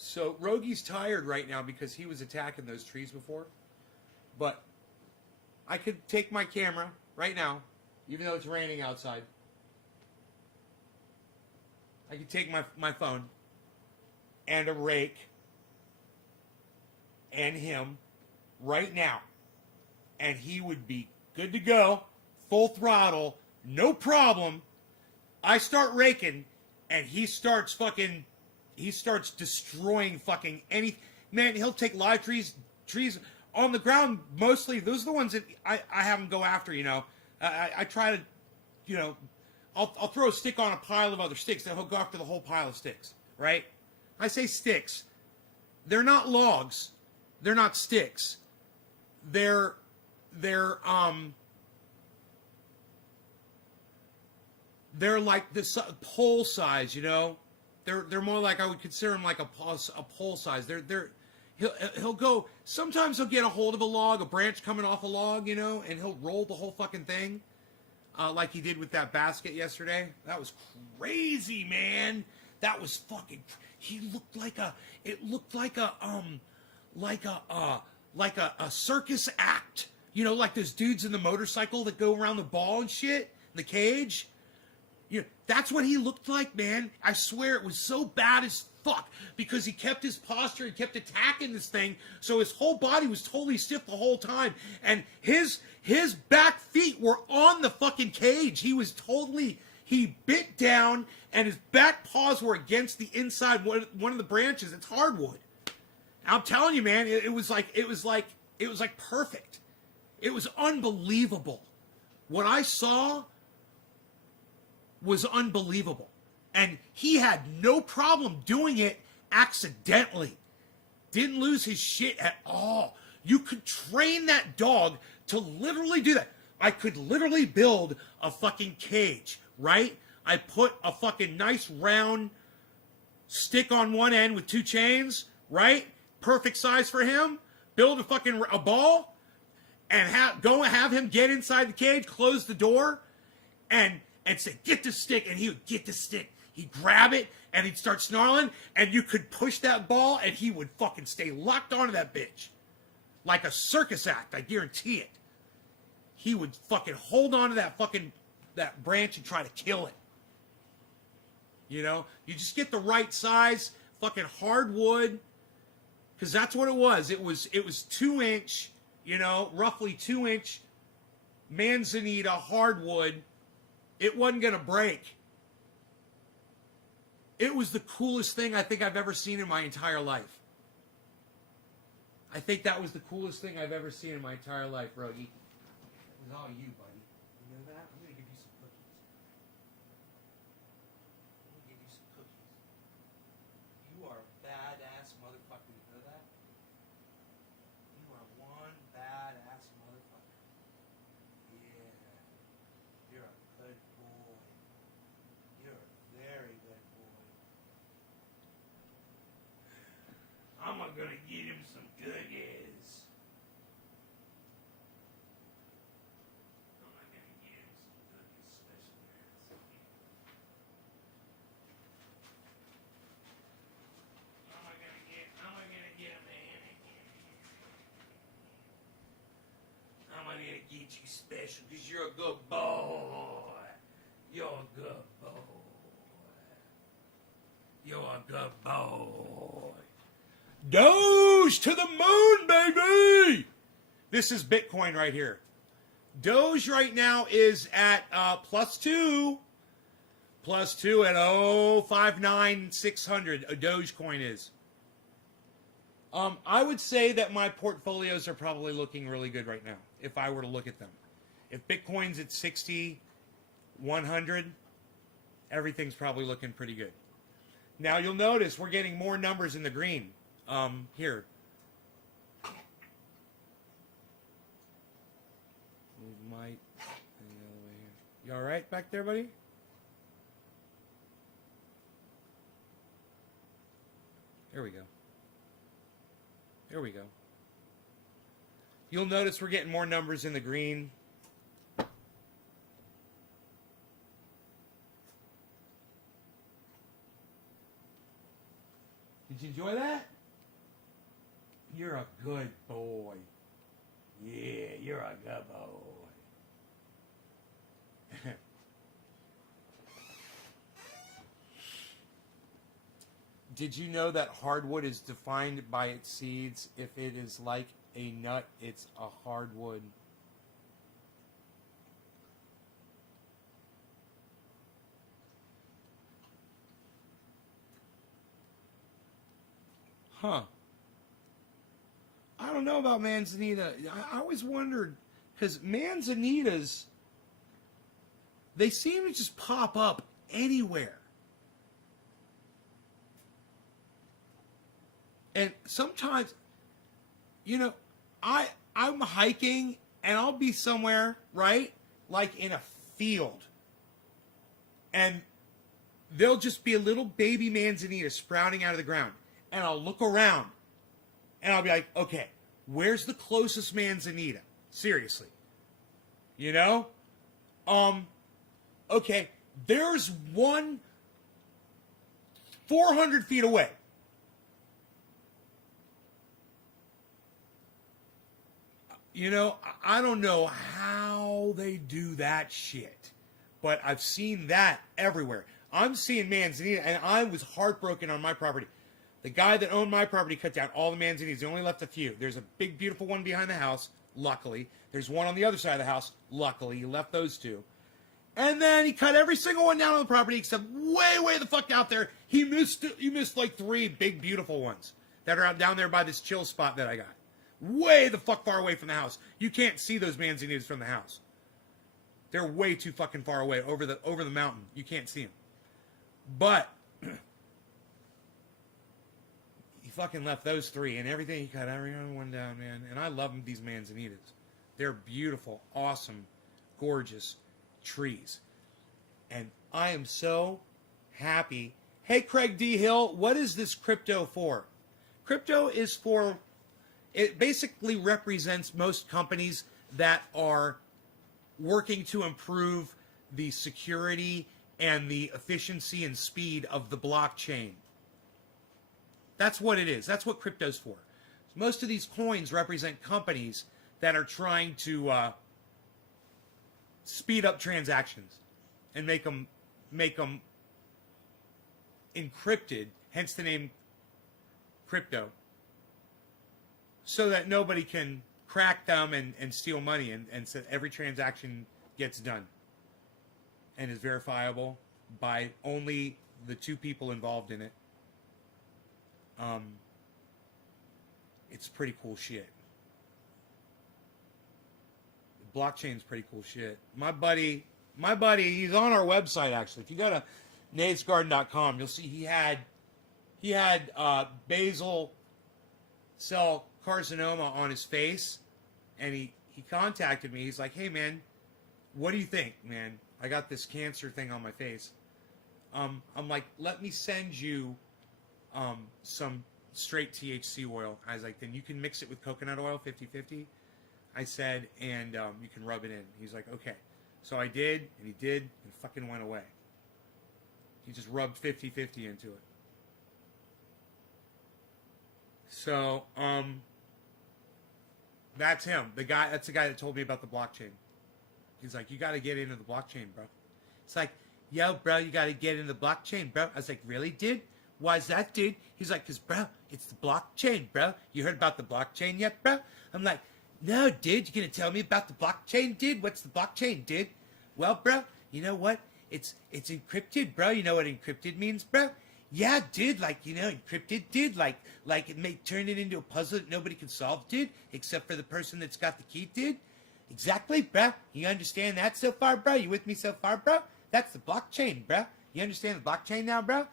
So Rogi's tired right now because he was attacking those trees before. But I could take my camera right now, even though it's raining outside. I could take my phone and a rake and him right now. And he would be good to go, full throttle, no problem. I start raking and he starts destroying fucking anything. Man, he'll take live trees on the ground mostly. Those are the ones that I have him go after, you know. I try to, you know, I'll throw a stick on a pile of other sticks, then he'll go after the whole pile of sticks, right? I say sticks. They're not logs. They're not sticks. They're like this pole size, you know. They're more like, I would consider them like a pole size. He'll go, sometimes he'll get a hold of a log, a branch coming off a log, you know, and he'll roll the whole fucking thing, like he did with that basket yesterday. That was crazy, man. That was fucking. He looked like a circus act, you know, like those dudes in the motorcycle that go around the ball and shit, the cage. You know, that's what he looked like, man. I swear it was so bad as fuck because he kept his posture and kept attacking this thing, so his whole body was totally stiff the whole time, and his back feet were on the fucking cage. He bit down, and his back paws were against the inside one of the branches. It's hardwood. I'm telling you, man, it was like perfect. It was unbelievable. What I saw was unbelievable. And he had no problem doing it accidentally. Didn't lose his shit at all. You could train that dog to literally do that. I could literally build a fucking cage, right? I put a fucking nice round stick on one end with two chains, right? Perfect size for him. Build a ball and have him get inside the cage, close the door, and say, get the stick, and he would get the stick. He'd grab it, and he'd start snarling, and you could push that ball, and he would fucking stay locked onto that bitch. Like a circus act, I guarantee it. He would fucking hold on to that branch and try to kill it. You know? You just get the right size, fucking hardwood, because that's what it was. It was 2-inch, you know, roughly 2-inch manzanita hardwood. It wasn't going to break. It was the coolest thing I think I've ever seen in my entire life. I think that was the coolest thing I've ever seen in my entire life, Rogi. It was all you, buddy. You know that? I'm going to give you some cookies. I'm going to give you some cookies. You are a badass motherfucker. You know that? You are one badass motherfucker. Yeah. You're a good boy. You're a very good boy. I'm gonna get him some cookies. I'm gonna get him some cookies, special ass. I'm gonna get him, man. I'm gonna get you special because you're a good boy. You're a good boy. You're a good boy. Doge to the moon, baby! This is Bitcoin right here. Doge right now is at +2. +2 at 0.59600. A Dogecoin is. I would say that my portfolios are probably looking really good right now, if I were to look at them. If Bitcoin's at 60, 100, everything's probably looking pretty good. Now, you'll notice we're getting more numbers in the green. Here. We might... You all right back there, buddy? There we go. There we go. You'll notice we're getting more numbers in the green. Did you enjoy that? You're a good boy. Yeah, you're a good boy. Did you know that hardwood is defined by its seeds? If it is like a nut, it's a hardwood. Huh. I don't know about manzanita. I always wondered, because manzanitas, they seem to just pop up anywhere. And sometimes, you know, I'm hiking and I'll be somewhere, right? Like in a field. And there'll just be a little baby manzanita sprouting out of the ground. And I'll look around and I'll be like, okay, where's the closest manzanita? Seriously. You know? Okay, there's one 400 feet away. You know, I don't know how they do that shit, but I've seen that everywhere. I'm seeing manzanita, and I was heartbroken on my property. The guy that owned my property cut down all the manzanitas. He only left a few. There's a big, beautiful one behind the house, luckily. There's one on the other side of the house, luckily. He left those two. And then he cut every single one down on the property except way the fuck out there. He missed like 3 big, beautiful ones that are out down there by this chill spot that I got. Way the fuck far away from the house. You can't see those manzanitas from the house. They're way too fucking far away over the mountain. You can't see them. But he fucking left those 3 and everything. He cut every other one down, man. And I love these manzanitas. They're beautiful, awesome, gorgeous trees. And I am so happy. Hey, Craig D. Hill, what is this crypto for? Crypto is for... It basically represents most companies that are working to improve the security and the efficiency and speed of the blockchain. That's what it is. That's what crypto's for. Most of these coins represent companies that are trying to speed up transactions and make them encrypted, hence the name crypto, so that nobody can crack them and steal money, and so every transaction gets done and is verifiable by only the 2 people involved in it. It's pretty cool shit. The blockchain's pretty cool shit. My buddy, he's on our website actually. If you go to nadesgarden.com, you'll see he had basal cell carcinoma on his face, and he contacted me. He's like, hey man, what do you think, man? I got this cancer thing on my face. I'm like, let me send you some straight THC oil. I was like, then you can mix it with coconut oil 50-50. I said, and you can rub it in. He's like, okay. So I did, and he did, and it fucking went away. He just rubbed 50-50 into it. So, that's him. That's the guy that told me about the blockchain. He's like, you got to get into the blockchain, bro. It's like, yo, bro, you got to get into the blockchain, bro. I was like, really, dude? Why is that, dude? He's like, because, bro, it's the blockchain, bro. You heard about the blockchain yet, bro? I'm like, no, dude, you going to tell me about the blockchain, dude? What's the blockchain, dude? Well, bro, you know what? It's encrypted, bro. You know what encrypted means, bro? Yeah, dude, like, encrypted, dude, like it may turn it into a puzzle that nobody can solve, dude, except for the person that's got the key, dude. Exactly, bruh. You understand that so far, bro? You with me so far, bro? That's the blockchain, bruh. You understand the blockchain now, bro?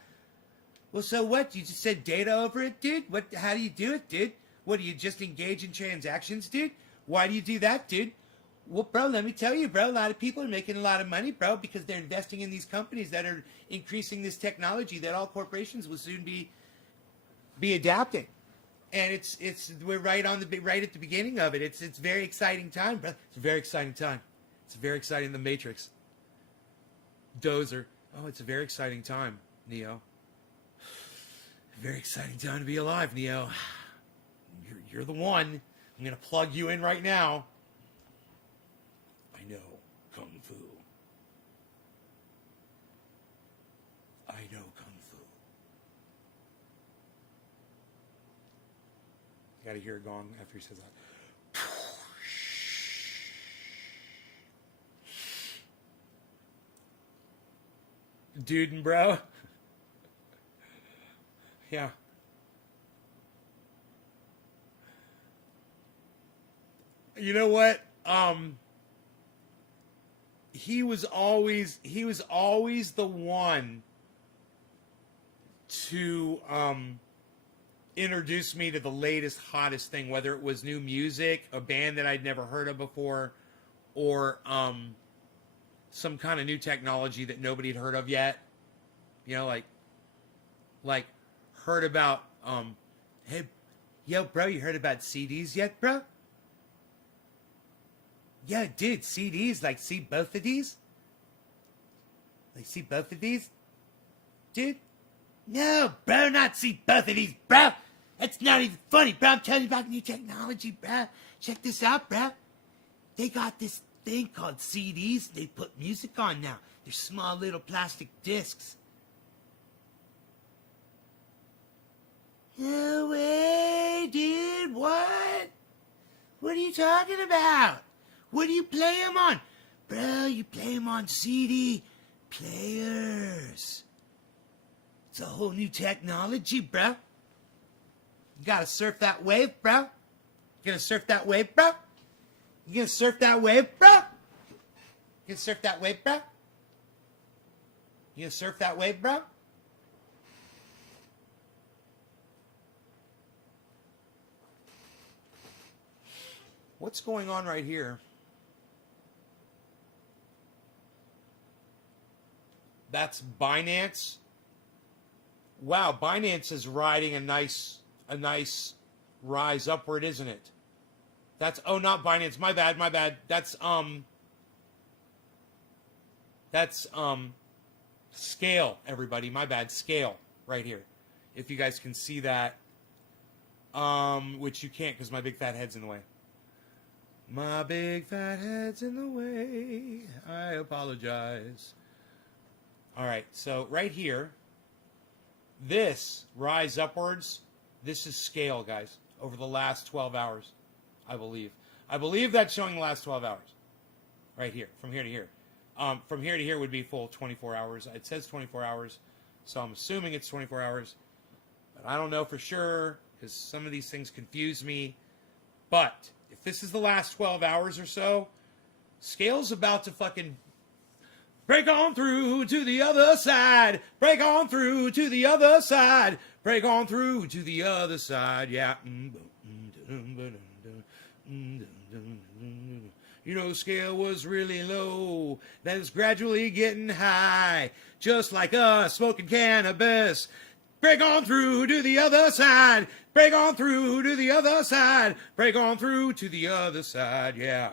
Well, so what? You just said data over it, dude? What? How do you do it, dude? What, do you just engage in transactions, dude? Why do you do that, dude? Well, bro, let me tell you, bro, a lot of people are making a lot of money, bro, because they're investing in these companies that are increasing this technology that all corporations will soon be adapting. And we're right at the beginning of it. It's very exciting time, bro. It's a very exciting time. It's very exciting. The Matrix. Dozer. Oh, it's a very exciting time, Neo. Very exciting time to be alive, Neo. You're the one. I'm gonna plug you in right now. I know Kung Fu. I know Kung Fu. You gotta hear a gong after he says that. Dude and bro. Yeah. You know what? He was always the one to introduce me to the latest hottest thing, whether it was new music, a band that I'd never heard of before, or some kind of new technology that nobody had heard of yet. You know, like heard about hey, yo, bro, you heard about CDs yet, bro? Yeah, dude, CDs, like, see both of these? Like, see both of these? Dude? No, bro, not see both of these, bro. That's not even funny, bro. I'm telling you about new technology, bro. Check this out, bro. They got this thing called CDs. They put music on now. They're small little plastic discs. No way, dude. What? What are you talking about? What do you play them on? Bro, you play them on CD players. It's a whole new technology, bro. You gotta surf that wave, bro. You gonna surf that wave, bro? You gonna surf that wave, bro? You gonna surf that wave, bro? You gonna surf that wave, bro? What's going on right here? That's Binance. Wow, Binance is riding a nice rise upward, isn't it? That's not Binance. My bad. That's Scale, everybody. My bad. Scale right here. If you guys can see that, which you can't because my big fat head's in the way. My big fat head's in the way. I apologize. All right, so right here, this rise upwards, this is Scale, guys, over the last 12 hours, I believe. I believe that's showing the last 12 hours, right here, from here to here. From here to here would be full 24 hours. It says 24 hours, so I'm assuming it's 24 hours. But I don't know for sure, because some of these things confuse me. But if this is the last 12 hours or so, Scale's about to fucking break on through to the other side. Break on through to the other side. Break on through to the other side. Yeah. You know, Scale was really low. Then it's gradually getting high. Just like us smoking cannabis. Break on through to the other side. Break on through to the other side. Break on through to the other side. Yeah.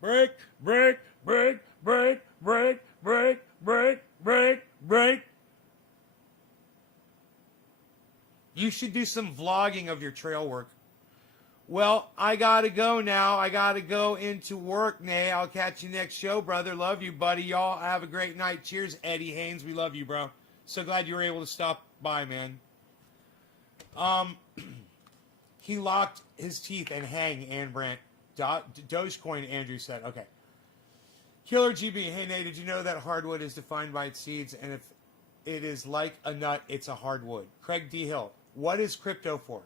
Break, break, break, break, break, break, break, break, break. You should do some vlogging of your trail work. Well, I gotta go now. I gotta go into work, Nay. I'll catch you next show, brother. Love you, buddy. Y'all have a great night. Cheers, Eddie Haynes. We love you, bro. So glad you were able to stop by, man. He locked his teeth and hang, Ann Brandt. Dogecoin, Andrew said. Okay. Killer GB, hey Nate, did you know that hardwood is defined by its seeds, and if it is like a nut, it's a hardwood? Craig D. Hill, what is crypto for?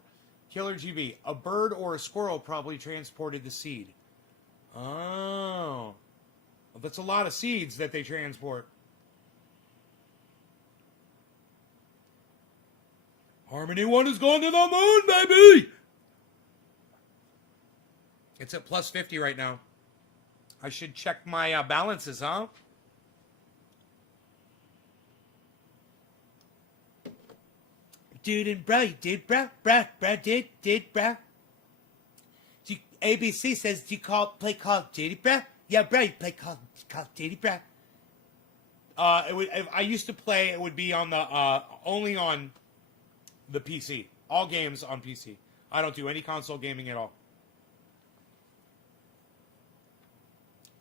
Killer GB, a bird or a squirrel probably transported the seed. Oh. Well, that's a lot of seeds that they transport. Harmony 1 has gone to the moon, baby! It's at plus 50 right now. I should check my balances, huh? Dude and bro, you did, bro, did, bro. ABC says, do you play Call of Duty, bro? Yeah, bro, you play Call of Duty, bro. If I used to play, it would be on the, only on the PC. All games on PC. I don't do any console gaming at all.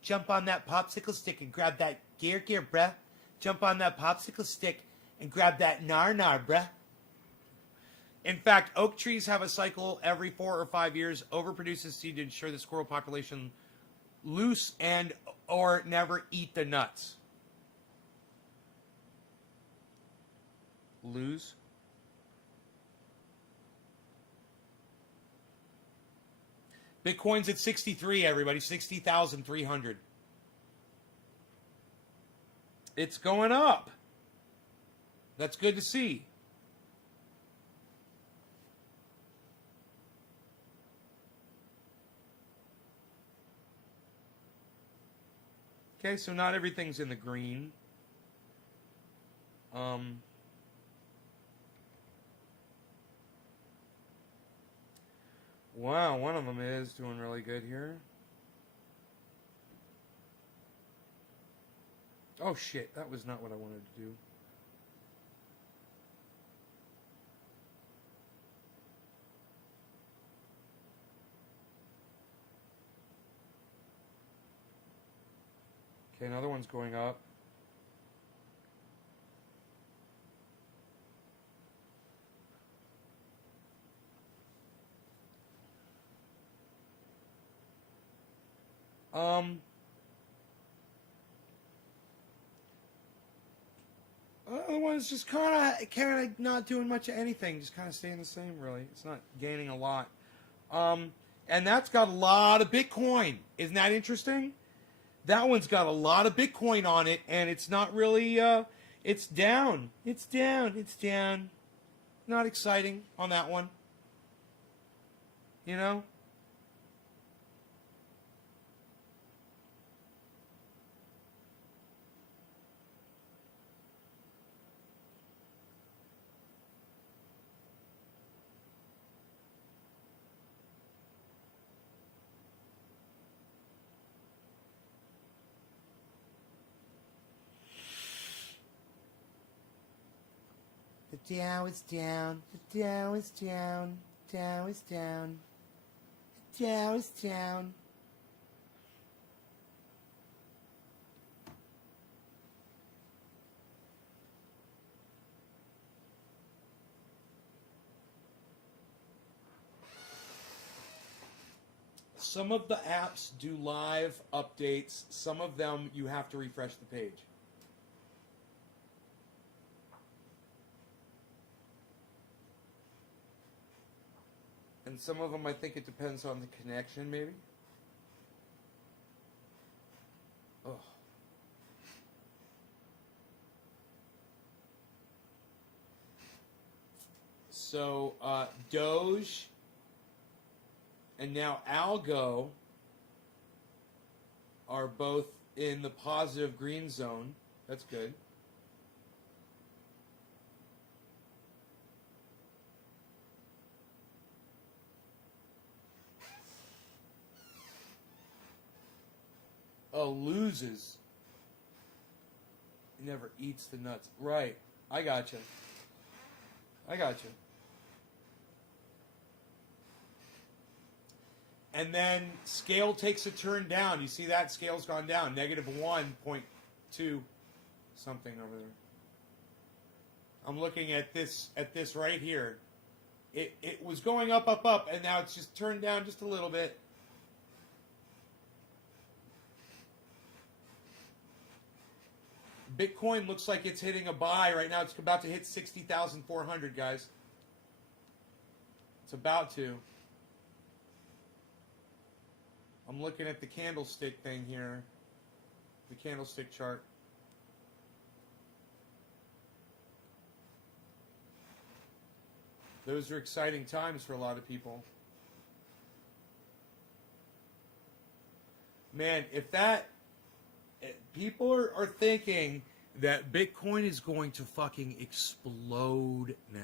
Jump on that popsicle stick and grab that gear, bruh. Jump on that popsicle stick and grab that nar, bruh. In fact, oak trees have a cycle every 4 or 5 years. Overproduces seed to ensure the squirrel population loose and or never eat the nuts. Lose? Bitcoin's at 63, everybody. 60,300. It's going up. That's good to see. Okay, so not everything's in the green. Wow, one of them is doing really good here. Oh shit, that was not what I wanted to do. Okay, another one's going up. Other one's just kind of not doing much of anything, just kind of staying the same. Really, it's not gaining a lot. And that's got a lot of Bitcoin. Isn't that interesting? That one's got a lot of Bitcoin on it, and it's not really. It's down. It's down. It's down. Not exciting on that one. You know. The Dow is down. The Dow is down. Dow is down. The Dow is down. Some of the apps do live updates. Some of them you have to refresh the page. And some of them, I think it depends on the connection, maybe. Ugh. So, Doge and now Algo are both in the positive green zone. That's good. Oh, loses. He never eats the nuts. Right. I gotcha. I gotcha. And then scale takes a turn down. You see that? Scale's gone down. Negative 1.2 something over there. I'm looking at this right here. It was going up, and now it's just turned down just a little bit. Bitcoin looks like it's hitting a buy right now. It's about to hit 60,400, guys. It's about to. I'm looking at the candlestick thing here. The candlestick chart. Those are exciting times for a lot of people. Man, if that... People are thinking that Bitcoin is going to fucking explode now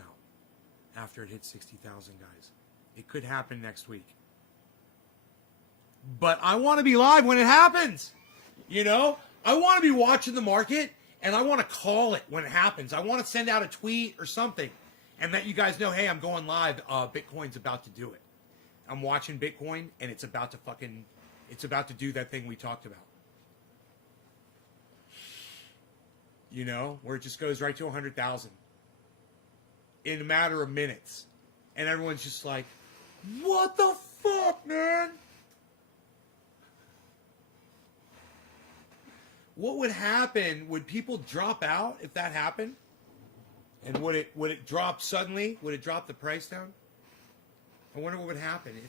after it hits 60,000, guys. It could happen next week. But I want to be live when it happens. You know? I want to be watching the market, and I want to call it when it happens. I want to send out a tweet or something and let you guys know, hey, I'm going live. Bitcoin's about to do it. I'm watching Bitcoin, and it's about to do that thing we talked about. You know, where it just goes right to 100,000 in a matter of minutes. And everyone's just like, what the fuck, man? What would happen? Would people drop out if that happened? And would it drop suddenly? Would it drop the price down? I wonder what would happen.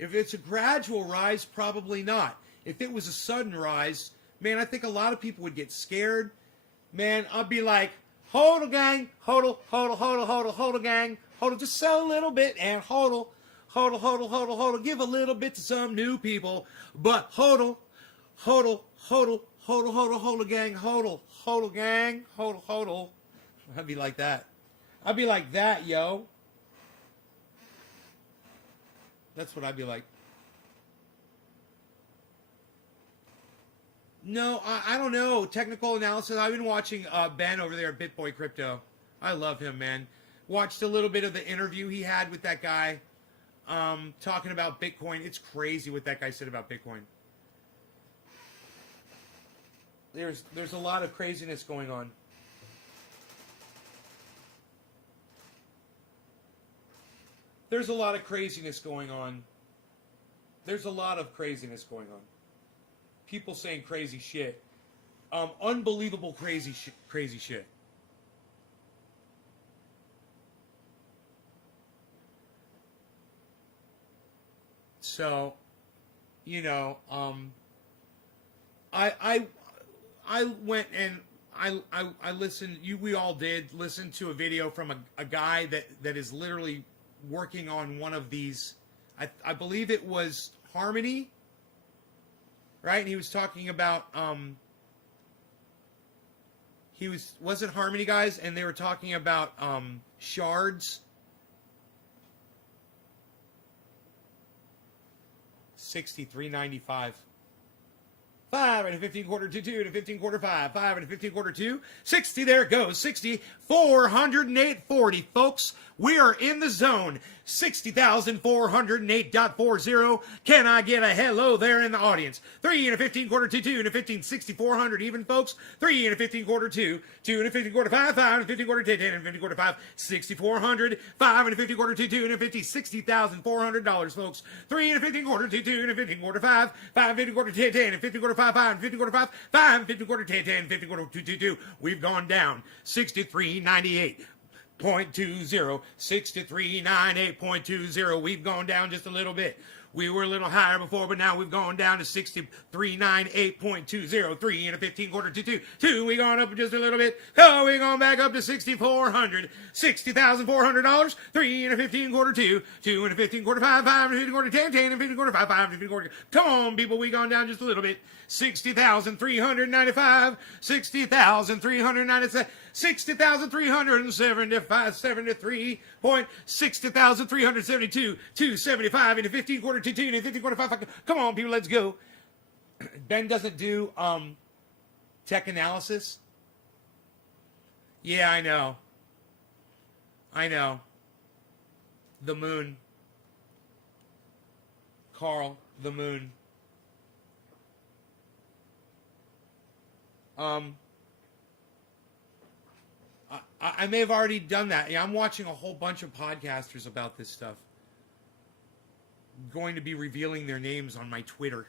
If it's a gradual rise, probably not. If it was a sudden rise, man, I think a lot of people would get scared. Man, I'd be like, hodl gang, hodl, gang, hodl, just sell a little bit and hodl, give a little bit to some new people, but hodl, gang, hodl. I'd be like that. I'd be like that, yo. That's what I'd be like. No, I don't know. Technical analysis. I've been watching Ben over there at BitBoy Crypto. I love him, man. Watched a little bit of the interview he had with that guy talking about Bitcoin. It's crazy what that guy said about Bitcoin. There's a lot of craziness going on. There's a lot of craziness going on. There's a lot of craziness going on. People saying crazy shit. Unbelievable crazy shit. So, you know, I went and I listened, we all did listen to a video from a guy that is literally working on one of these, I believe it was Harmony, right? And he was talking about, was it Harmony, guys? And they were talking about shards. 63.95. 5 and a 15 quarter to 2 and a 15 quarter 5. 5 and a 15 quarter 2. 60, there it goes. 60, 408.40, folks. We are in the zone. 60,408.40. Can I get a hello there in the audience? 3 and a 15 quarter to 2 and a 15, 6,400 even, folks. 3 and a 15 quarter 2. 2 and a 15 quarter 5. 5 and a 15 quarter 10. 10 and a 15 quarter 5. 6,400. 5 and a 15 quarter to 2 and a 50, $60,400, folks. 3 and a 15 quarter to 2 and a 15 quarter 5. 5 and 15 quarter 10. 10 and 15 quarter 5. 5 and 50 quarter 5, 5 and 50 quarter 10, 10, 50 quarter 222. We've gone down 63.98.20, 63.98.20. We've gone down just a little bit. We were a little higher before, but now we've gone down to 63.98.20. 3 and a 15 quarter to 2. 2, we gone up just a little bit. Oh, we gone back up to 6,400. $60,400. 3 and a 15 quarter 2. 2 and a 15 quarter 5. 5 and a 15 quarter 10. 10 and a 15 quarter 5. 5 and a 15 quarter. Come on, people, we gone down just a little bit. 60,395. 60,397. 60,375, 73 point, 60,372, 275 into 15 quarter to 2 into 15 quarter 5. Come on, people, let's go. Ben doesn't do tech analysis. Yeah, I know. The moon. Carl, the moon. I may have already done that. Yeah, I'm watching a whole bunch of podcasters about this stuff. I'm going to be revealing their names on my Twitter,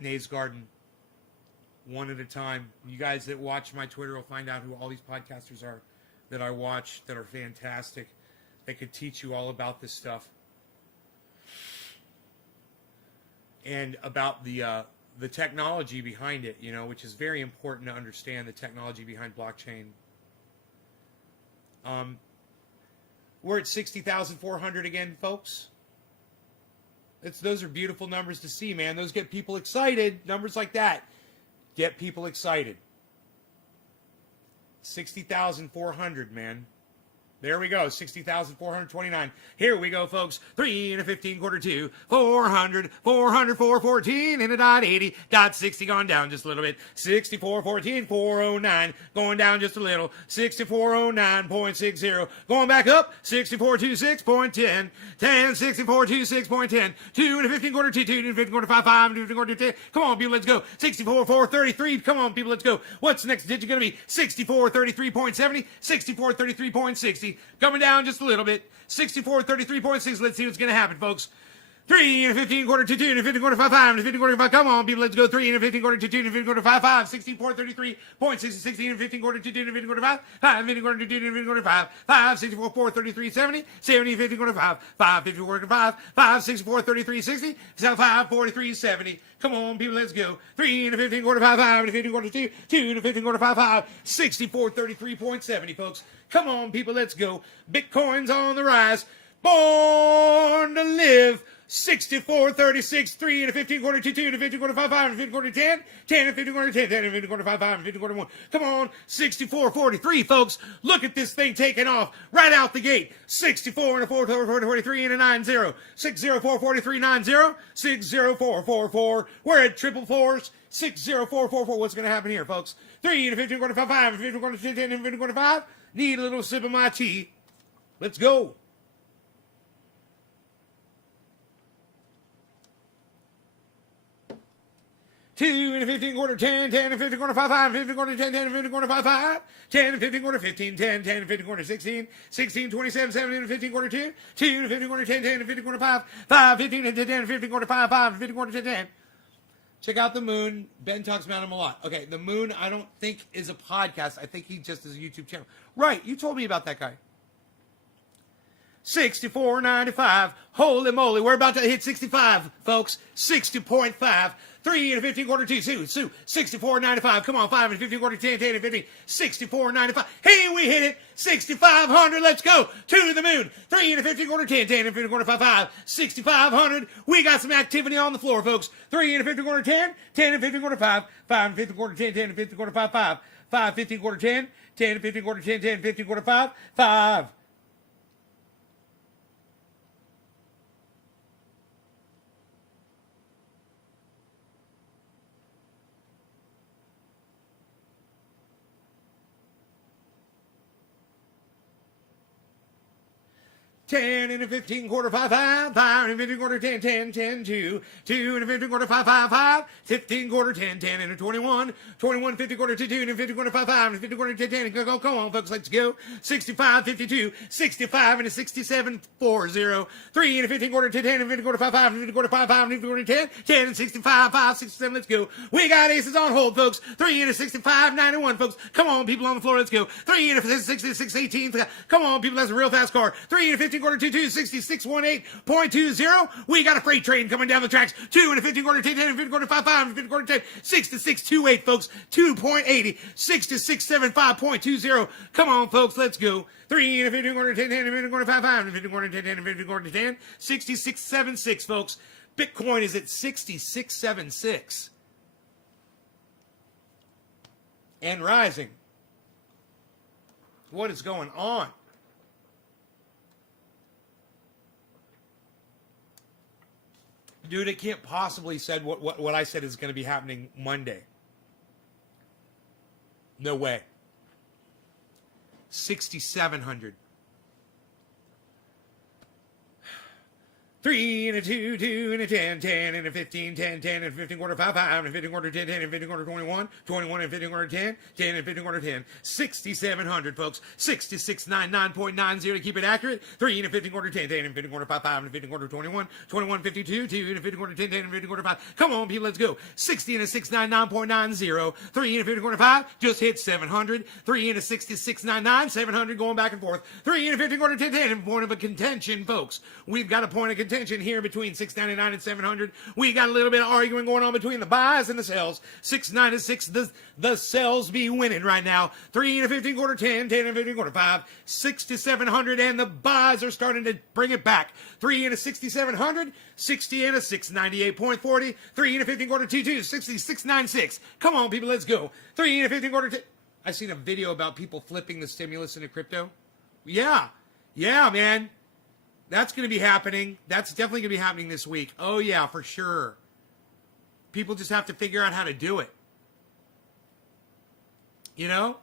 @Nays Garden. one at a time. You guys that watch my Twitter will find out who all these podcasters are that I watch that are fantastic. They could teach you all about this stuff. And about the technology behind it, you know, which is very important to understand the technology behind blockchain. We're at 60,400 again, folks. Those are beautiful numbers to see, man. Those get people excited. Numbers like that get people excited. 60,400, man. There we go, 60,429. Here we go, folks. 3 and a 15, quarter 2, 400, 400, 414, and a dot 80, dot 60 gone down just a little bit. 6414, 409, going down just a little. 6409.60, going back up. 6426.10, 10, 6426.10, 2 and a 15, quarter 2, 2 and a 15, quarter 5, 5 and a 15, quarter 10. Come on, people, let's go. 64,433. Come on, people, let's go. What's the next digit going to be? 6433.70, 6433.60. Coming down just a little bit. 6433.6. Let's see what's going to happen, folks. 3 and a 15, quarter 2, 2 and a 15, quarter 5, 5 and a 15, quarter 5. Come on, people, let's go. 3 and a 15, quarter 2, 2 and a 15, quarter 5, 5. 6433.60, 16 and a 15, quarter 2, 2 and a 15, quarter 5, 5 and 15, quarter 2, 2 and a 15, quarter 5, 5, 64,433.70, 70 and 15, quarter 5, 5, 50, quarter 5, 5, 64,33.60, 5, 43.70. Come on, people, let's go. 3 and a 15, quarter 5, 5 and a 15, quarter 2, 2 and a 15, quarter 5, 5, 64,33.70, folks. Come on, people, let's go. Bitcoin's on the rise. Born to live. 6436, 3 and a 15, quarter 2, 2 and a 15, quarter 5, 5 and a 15, quarter 10, 10 and 15, quarter 10, 10 and 15, quarter 5, 5 and 15, quarter 1. Come on, 6443, folks. Look at this thing taking off right out the gate. 64 and a 4, 43 and a 90, 604, 43, 90, 60444. We're at triple fours. 60444. What's going to happen here, folks? 3 and a 15, quarter 5, 5 and a 15, quarter 10, 10 and a 15, quarter 5. Need a little sip of my tea. Let's go. Two and a 15, quarter 10, 10 and 15, quarter 5, 5, 15, quarter 10, 10 and 15, quarter 5, 5, 10 and 15, quarter 15, 10, 10 and 15, quarter 16, 16, 27, 17 and 15, quarter 2, 2 and 15, quarter 10, 10 and 15, quarter 5, 5, 15 and 10 and 15, quarter 5, 5 and 15, quarter 10, 10. Check out the moon. Ben talks about him a lot. Okay, the moon I don't think is a podcast. I think he just is a YouTube channel. Right, you told me about that guy. 64.95. Holy moly, we're about to hit 65, folks. 60.5. 3 and a 15, quarter 2, 2, 64.95. Come on, 5 and 15, quarter 10, 10 and 15, 64.95. Hey, we hit it. 6,500. Let's go to the moon. 3 and a 15, quarter 10, 10 and 15, quarter 5, 5, 6,500. We got some activity on the floor, folks. 3 and a 15, quarter 10, 10 and 15, quarter 5, 5 and 15, quarter 10, 10 and 15, quarter 5, 5, 5, 15, quarter 10, 10 and 15, quarter 10, 10 and 15, quarter 5, 5. 10 and a 15, quarter 5, 5, 5 and a 15, quarter 10, 10, 10, 2, 2 and a 15, quarter 5, 5, 5, 15, quarter 10, 10 and a 21, 21, 50, quarter 2, 2 and a 50, quarter 5, 5 and a 50, quarter 10, 10, go, come on, folks, let's go. 65, 52, 65 and a 67, 40, 3 and a 15, quarter 10, 10 and a 50, quarter 5, 5 and a 50, quarter 5, 5 and a 50, quarter 10, 10 and 65, 5, 67, let's go. We got aces on hold, folks. 3 and a 65, 91, folks. Come on, people on the floor, let's go. 3 and a 66, 18, come on, people, that's a real fast car. 3 and a 15, quarter 2, 2, 6618.20. We got a freight train coming down the tracks. 2 and a 15, quarter 10, 10 and 15, quarter 5, 5 and 15, quarter 10, 6628, folks. 2.80, 6675.20. Come on, folks, let's go. 3 and a 15, quarter 10, 10 and 15, quarter 5, 5 and 15, quarter 10, 10 and 15, quarter 10, 6676, folks. Bitcoin is at 6676 and rising. What is going on? Dude, it can't possibly said what I said is going to be happening Monday. No way. 6,700. 3 and a 2, 2 and a 10, 10 and a 15, 10, 10 and a 15 quarter, 5, 5 and a 15 quarter, 10, 10 and 15 quarter, 21, 21 and 15 quarter, 10, 10 and 15 quarter, 10, 6,700, folks, 6699.90 to keep it accurate, 3 and a 15 quarter, 10, 10 and 15 quarter, 5, 5 and a 15 quarter, 21, 21, 52, 2 and a 15 quarter, 10, 10 and 15 quarter, 5. Come on, people, let's go. 60 and a 699.90, 3 and a 15 quarter, 5, just hit 700, 3 and a 6699, 700 going back and forth, 3 and a 15 quarter, 10, 10 and point of a contention, folks. We've got a point of contention here between 699 and 700. We got a little bit of arguing going on between the buys and the sells. 696, the sells be winning right now. 3 and a 15 quarter, 10, 10 and a 15 quarter, 5, 6 to 700, and the buys are starting to bring it back. 3 and a 6,700, 60 and a 698.40, 3 and a 15 quarter, 22, 6696. Come on, people, let's go. 3 and a 15 quarter, I seen a video about people flipping the stimulus into crypto. Yeah, man. That's going to be happening. That's definitely going to be happening this week. Oh, yeah, for sure. People just have to figure out how to do it. You know?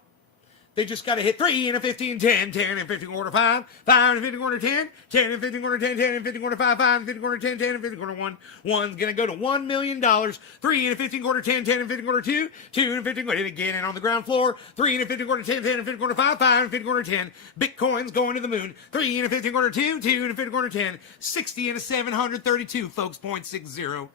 They just got to hit 3 and a 15, 10, 10 and 15 quarter, 5, 5 and 15 quarter, 10, 10 and 15 quarter, 10, 10 and 15 quarter, 5, 5 and 15 quarter, 10, 10 and 15 quarter, 1. One's going to go to $1 million. 3 and a 15 quarter, 10, 10 and 15 quarter, 2, 2 and 15 quarter, again, and on the ground floor, 3 and a 15 quarter, 10, 10 and 15 quarter, 5, 5 and 15 quarter, 10. Bitcoin's going to the moon. 3 and a 15 quarter, 2, 2 and a 15 quarter, 10, 60 and a 732, folks, 0.60.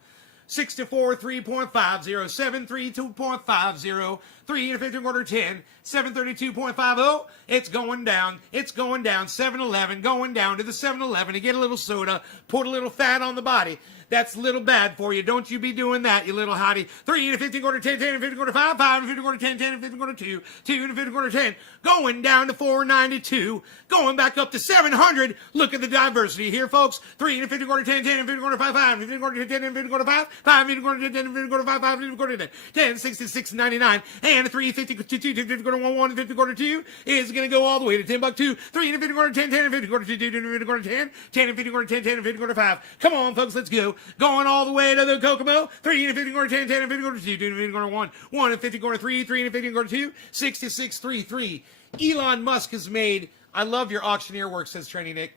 64, 3.50, 732.50, 3 and a 15 quarter, 10, 732.50. It's going down. 7-Eleven, going down to the 7-Eleven to get a little soda, put a little fat on the body. That's a little bad for you. Don't you be doing that, you little hottie. 3 and a 15 quarter, 10, 10 and 15 quarter, 5, 5 and 15 quarter, 10, 10 and 15 quarter, 2, 2 and a 15 quarter, 10. Going down to 492, going back up to 700. Look at the diversity here, folks. 3 and a 15 quarter, 10, 10 and 15 quarter, 5, 5 and 15 quarter, 10 and 15 quarter, 5, 5 and 15 quarter, 10, 10 and 15 quarter, 5, 5 and 15 quarter, 10, 10, 66.99, and a 350 2, 50 quarter, 1, 1 and 50 quarter, 2 is going to go all the way to 10 buck 2, 3 and a 50 quarter, 10, 10 and 50 quarter, 2, 2 and a 50 quarter, 10, 10 and 50 quarter, 10, 10 and 50 quarter, 5. Come on, folks, let's go. Going all the way to the Kokomo, 3 and a 50 quarter, 10, 10 and 50 quarter, 2, 2 and a 50 quarter, 1, 1 and 50 quarter, 3, 3 and a 50 quarter, 2, 66.33. Elon Musk has made, I love your auctioneer work, says Trendy Nick.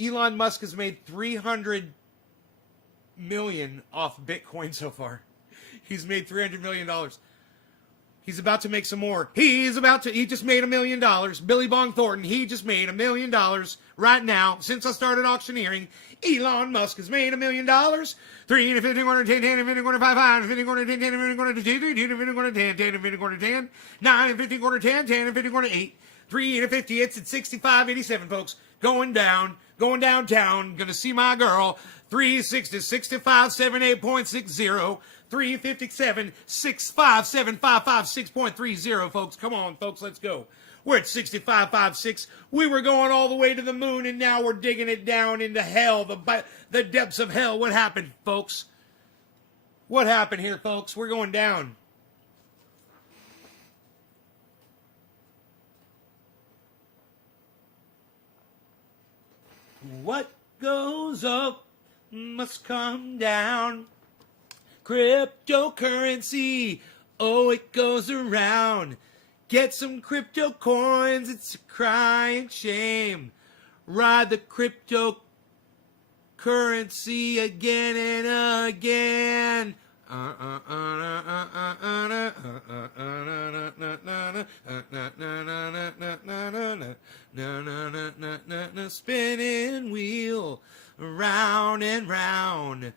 Elon Musk has made 300 million off Bitcoin so far. He's made $300 million. He's about to make some more. He just made $1 million. Billy Bong Thornton, he just made $1 million right now. Since I started auctioneering, Elon Musk has made $1 million. 3 and a 15 quarter, 10, 10 and 15 quarter, 5, 5 and 15 quarter, 10, 10 and 15 quarter, 2, 2 and 15 quarter, 10, 10 and 15 quarter, 10, 9 and 15 quarter, 10, 10 and 15 quarter, 8, 3 and a 50. It's at 65.87, folks. Going downtown. Gonna see my girl. 360, 65, 78.60. 357, 657, 6.30, folks. Come on, folks, let's go. We're at 65.56. We were going all the way to the moon, and now we're digging it down into hell, the depths of hell. What happened, folks? What happened here, folks? We're going down. What goes up must come down. Cryptocurrency, oh, it goes around. Get some crypto coins, it's a crying shame. Ride the cryptocurrency again and again. Spinning wheel, round and round.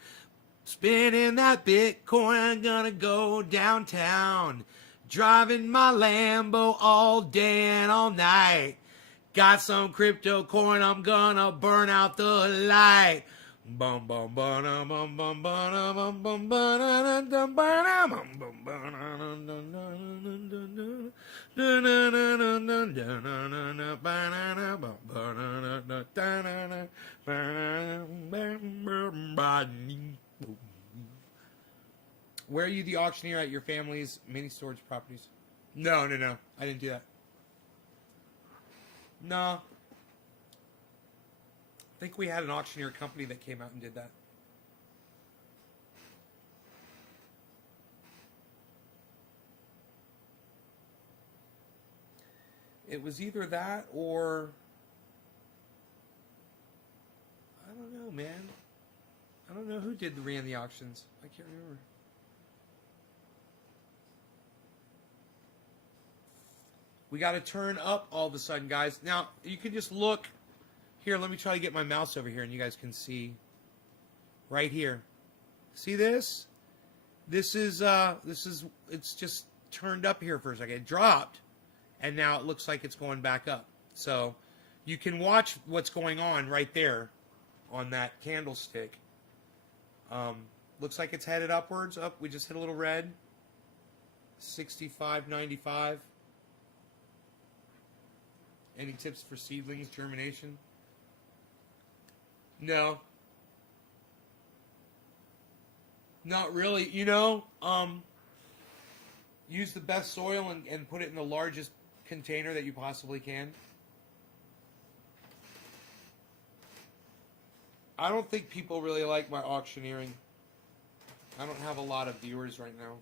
Spinning that Bitcoin, I'm gonna go downtown. Driving my Lambo all day and all night. Got some crypto coin, I'm gonna burn out the light. Bum bum bum bum bum bum bum bum bum bum. Where are you the auctioneer at your family's mini storage properties? No. I didn't do that. No. I think we had an auctioneer company that came out and did that. It was either that or don't know, man. I don't know who ran the auctions. I can't remember. We got to turn up all of a sudden, guys. Now, you can just look. Here, let me try to get my mouse over here, and you guys can see. Right here. See this? This is, it's just turned up here for a second. It dropped, and now it looks like it's going back up. So, you can watch what's going on right there on that candlestick. Looks like it's headed upwards. Up, we just hit a little red. 65.95. Any tips for seedlings germination? No. Not really. You know, use the best soil and put it in the largest container that you possibly can. I don't think people really like my auctioneering. I don't have a lot of viewers right now.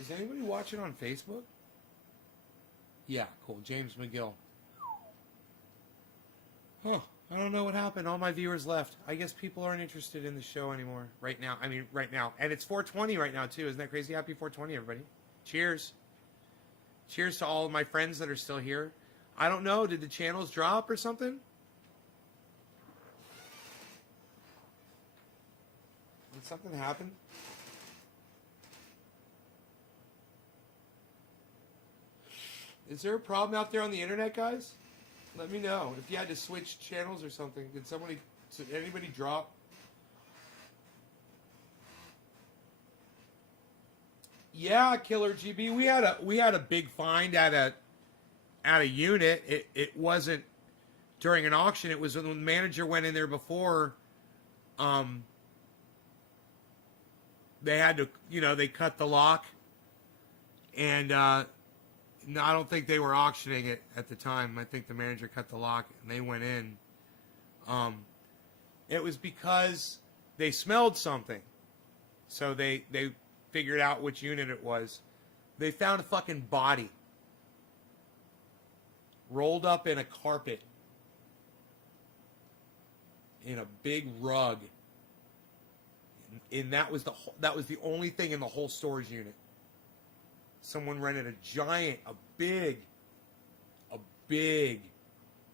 Is anybody watching on Facebook? Yeah, cool. James McGill. Huh. I don't know what happened. All my viewers left. I guess people aren't interested in the show anymore right now. I mean, right now. And it's 420 right now, too. Isn't that crazy? Happy 420, everybody. Cheers. Cheers to all of my friends that are still here. I don't know. Did the channels drop or something? Did something happen? Is there a problem out there on the internet, guys? Let me know. If you had to switch channels or something, did anybody drop? Yeah, Killer GB. We had a big find at a unit. It wasn't during an auction. It was when the manager went in there before. They had to, they cut the lock, and no, I don't think they were auctioning it at the time. I think the manager cut the lock and they went in. It was because they smelled something. So they figured out which unit it was. They found a fucking body rolled up in a carpet in a big rug. And that was the only thing in the whole storage unit. Someone rented a big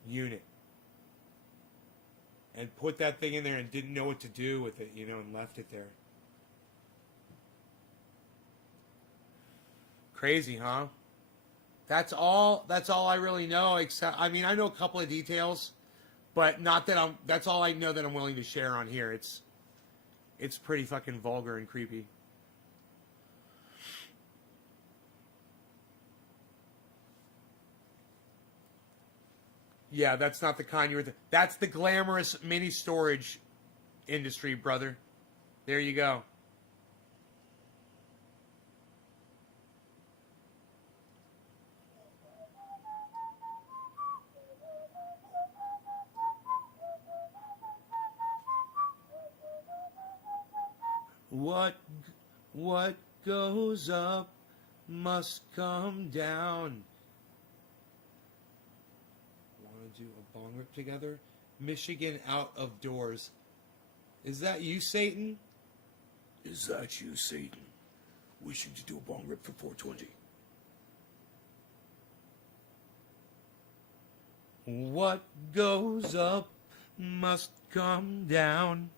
unit and put that thing in there and didn't know what to do with it, and left it there. Crazy, huh? That's all I really know, except, I mean, I know a couple of details, but that's all I know that I'm willing to share on here. It's pretty fucking vulgar and creepy. Yeah, that's not the kind you were... That's the glamorous mini storage industry, brother. There you go. What goes up must come down. Do a bong rip together. Michigan out of doors. Is that you, Satan? Is that you, Satan? Wishing to do a bong rip for 420. What goes up must come down.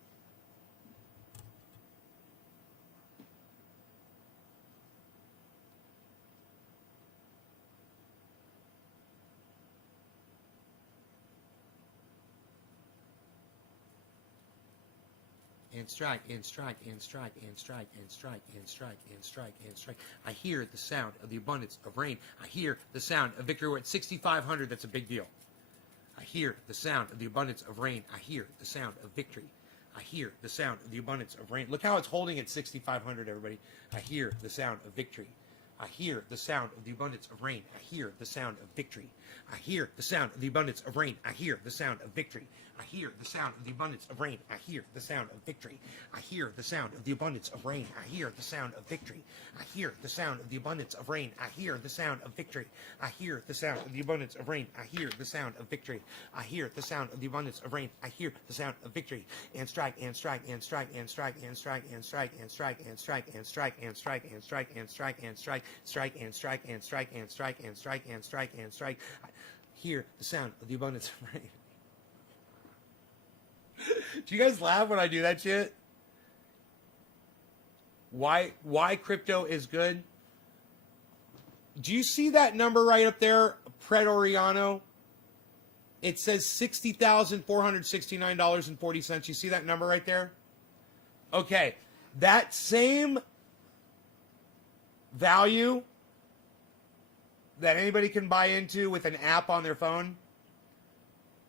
And strike, and strike, and strike, and strike, and strike, and strike, and strike, and strike. I hear the sound of the abundance of rain. I hear the sound of victory. We're at 6,500. That's a big deal. I hear the sound of the abundance of rain. I hear the sound of victory. I hear the sound of the abundance of rain. Look how it's holding at 6,500, everybody. I hear the sound of victory. I hear the sound of the abundance of rain. I hear the sound of victory. I hear the sound of the abundance of rain. I hear the sound of victory. I hear the sound of the abundance of rain. I hear the sound of victory. I hear the sound of the abundance of rain. I hear the sound of victory. I hear the sound of the abundance of rain. I hear the sound of victory. I hear the sound of the abundance of rain. I hear the sound of victory. I hear the sound of the abundance of rain. I hear the sound of victory. And strike and strike and strike and strike and strike and strike and strike and strike and strike and strike and strike and strike and strike, strike and strike and strike and strike and strike and strike and strike. Hear the sound of the abundance of rain. Do you guys laugh when I do that shit? Why crypto is good? Do you see that number right up there, Pretoriano? It says $60,469.40. You see that number right there? Okay, that same value that anybody can buy into with an app on their phone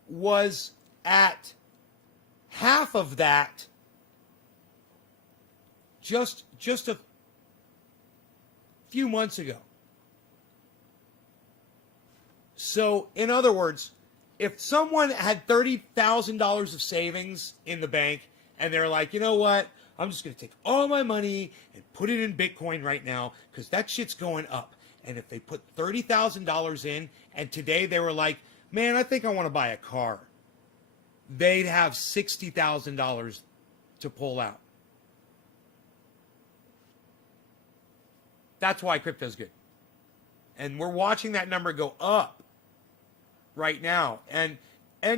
was at half of that just a few months ago. So, in other words, if someone had $30,000 of savings in the bank and they're like, you know what, I'm just going to take all my money and put it in Bitcoin right now because that shit's going up. And if they put $30,000 in and today they were like, man, I think I want to buy a car, they'd have $60,000 to pull out. That's why crypto's good. And we're watching that number go up right now and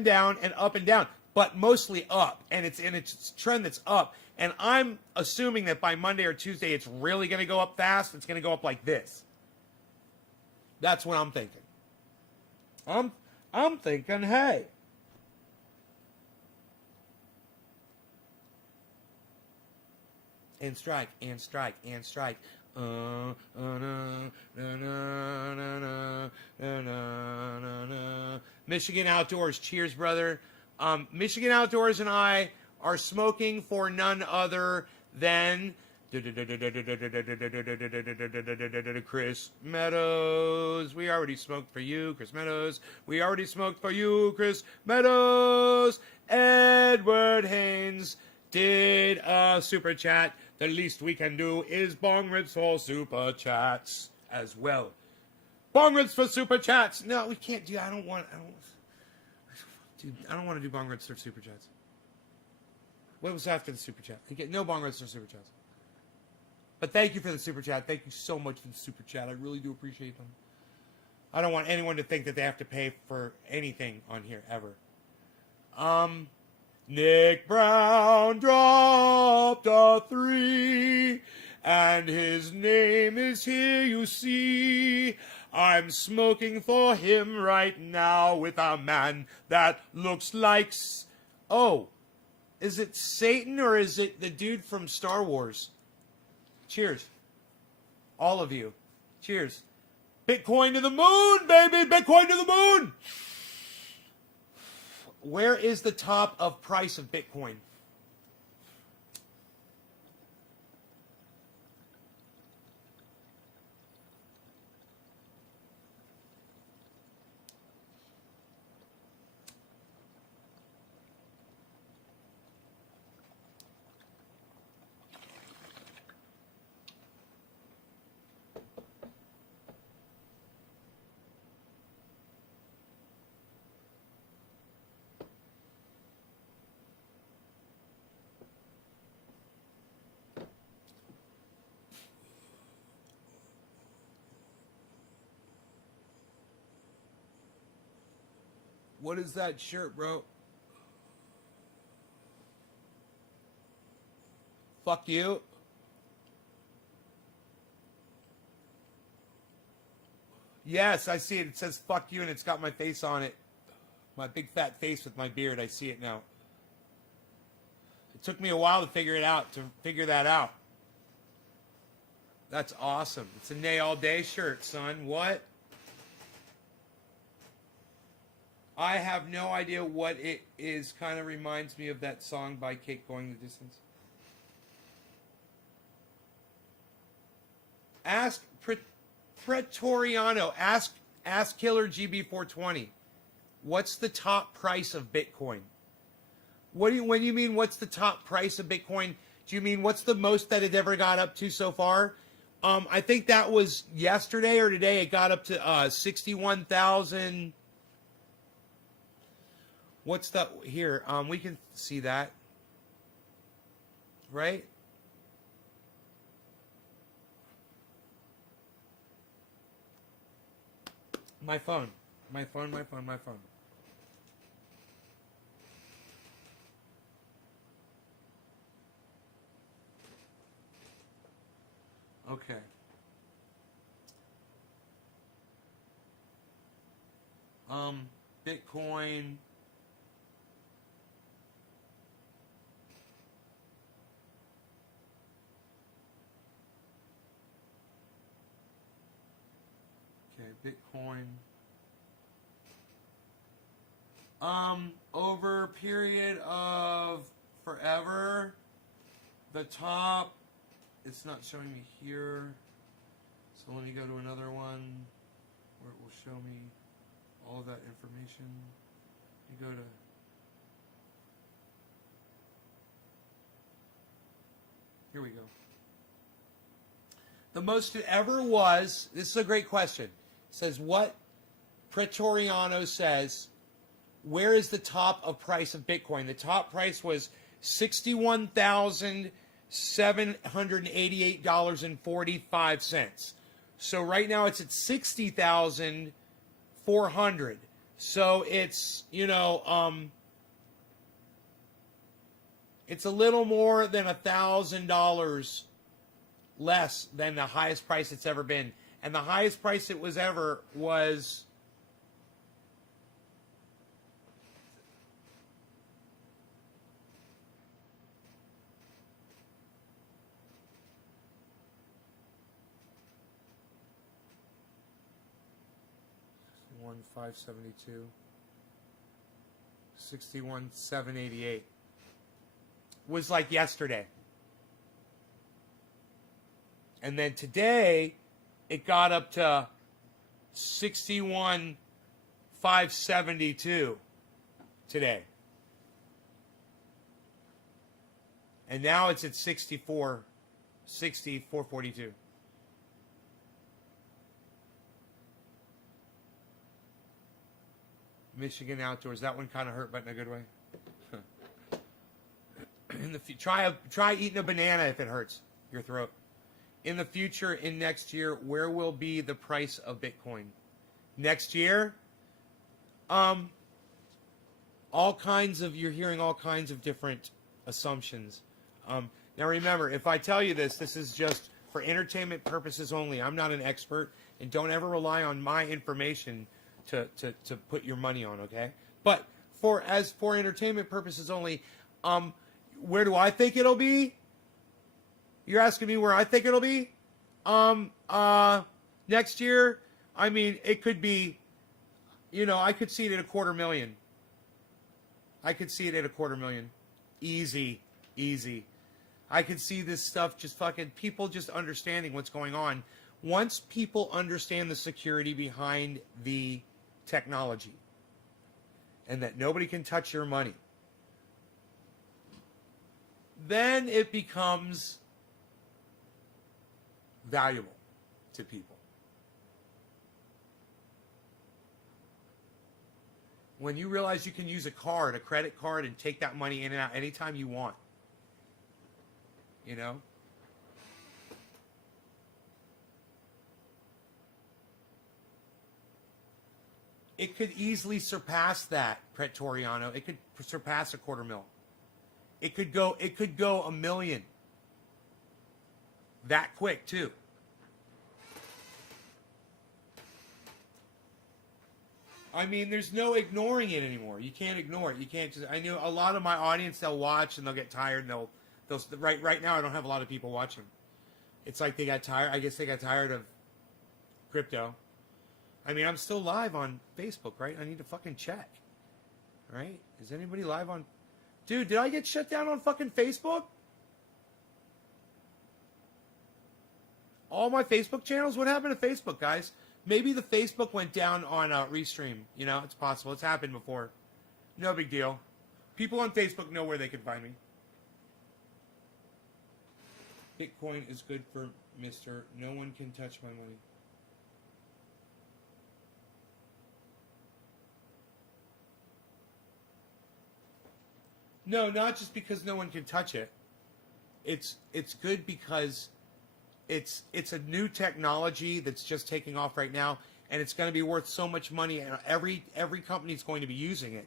down and up and down, but mostly up. And it's a trend that's up. And I'm assuming that by Monday or Tuesday, it's really going to go up fast. It's going to go up like this. That's what I'm thinking. I'm thinking, hey. And strike, and strike, and strike. Michigan Outdoors, cheers, brother. Michigan Outdoors and I are smoking for none other than Chris Meadows. We already smoked for you, Chris Meadows. We already smoked for you, Chris Meadows. Edward Haynes did a super chat. The least we can do is bong rips for super chats as well. Bong rips for super chats. No, we can't do. I don't want to do bong rips for super chats. What was after the super chat? No bong rips for super chats. But thank you for the super chat. Thank you so much for the super chat. I really do appreciate them. I don't want anyone to think that they have to pay for anything on here ever. Nick Brown dropped a 3, and his name is here, you see. I'm smoking for him right now with a man that looks like... Oh, is it Satan or is it the dude from Star Wars? Cheers. All of you. Cheers. Bitcoin to the moon, baby! Bitcoin to the moon! Where is the top of price of Bitcoin? What is that shirt, bro? Fuck you. Yes, I see it. It says fuck you and it's got my face on it. My big fat face with my beard. I see it now. It took me a while to figure that out. That's awesome. It's a Nay All Day shirt, son. What? I have no idea what it is. Kind of reminds me of that song by Kate, Going the Distance. Ask Pretoriano, ask Killer GB420. What's the top price of Bitcoin? When you mean what's the top price of Bitcoin? Do you mean what's the most that it ever got up to so far? I think that was yesterday or today. It got up to 61,000. What's that here? We can see that, right? My phone. Okay. Bitcoin. Okay, Bitcoin. Over a period of forever, the top, it's not showing me here. So let me go to another one where it will show me all of that information. You go to here we go. The most it ever was, this is a great question. It says what Pretoriano says, where is the top of price of Bitcoin? The top price was $61,788.45. So right now it's at 60,400. So it's, it's a little more than $1,000 less than the highest price it's ever been. And the highest price it was ever was $61,572, 61,788 was like yesterday. And then today, it got up to 61,572 today. And now it's at 64,42. Michigan Outdoors. That one kind of hurt, but in a good way. In the try eating a banana if it hurts your throat. In the future, in next year, where will be the price of Bitcoin? Next year, you're hearing all kinds of different assumptions. Now remember, if I tell you this is just for entertainment purposes only. I'm not an expert, and don't ever rely on my information to put your money on, okay? But for entertainment purposes only, where do I think it'll be? You're asking me where I think it'll be? Next year, I mean, it could be, I could see it at $250,000. I could see it at $250,000. Easy. I could see this stuff just fucking people just understanding what's going on. Once people understand the security behind the technology and that nobody can touch your money, then it becomes valuable to people. When you realize you can use a credit card, and take that money in and out anytime you want. It could easily surpass that, Pretoriano. It could surpass $250,000. It could go $1 million. That quick, too. I mean, there's no ignoring it anymore. You can't ignore it. You can't just. I knew a lot of my audience, they'll watch and they'll get tired and they'll right now I don't have a lot of people watching. It's like they got tired. I guess they got tired of crypto. I mean, I'm still live on Facebook, right? I need to fucking check. Right? Is anybody live on? Dude, did I get shut down on fucking Facebook? All my Facebook channels? What happened to Facebook, guys? Maybe the Facebook went down on Restream. You know, it's possible. It's happened before. No big deal. People on Facebook know where they can find me. Bitcoin is good for Mr. No one can touch my money. No, not just because no one can touch it. It's good because it's a new technology that's just taking off right now, and it's going to be worth so much money, and every company is going to be using it.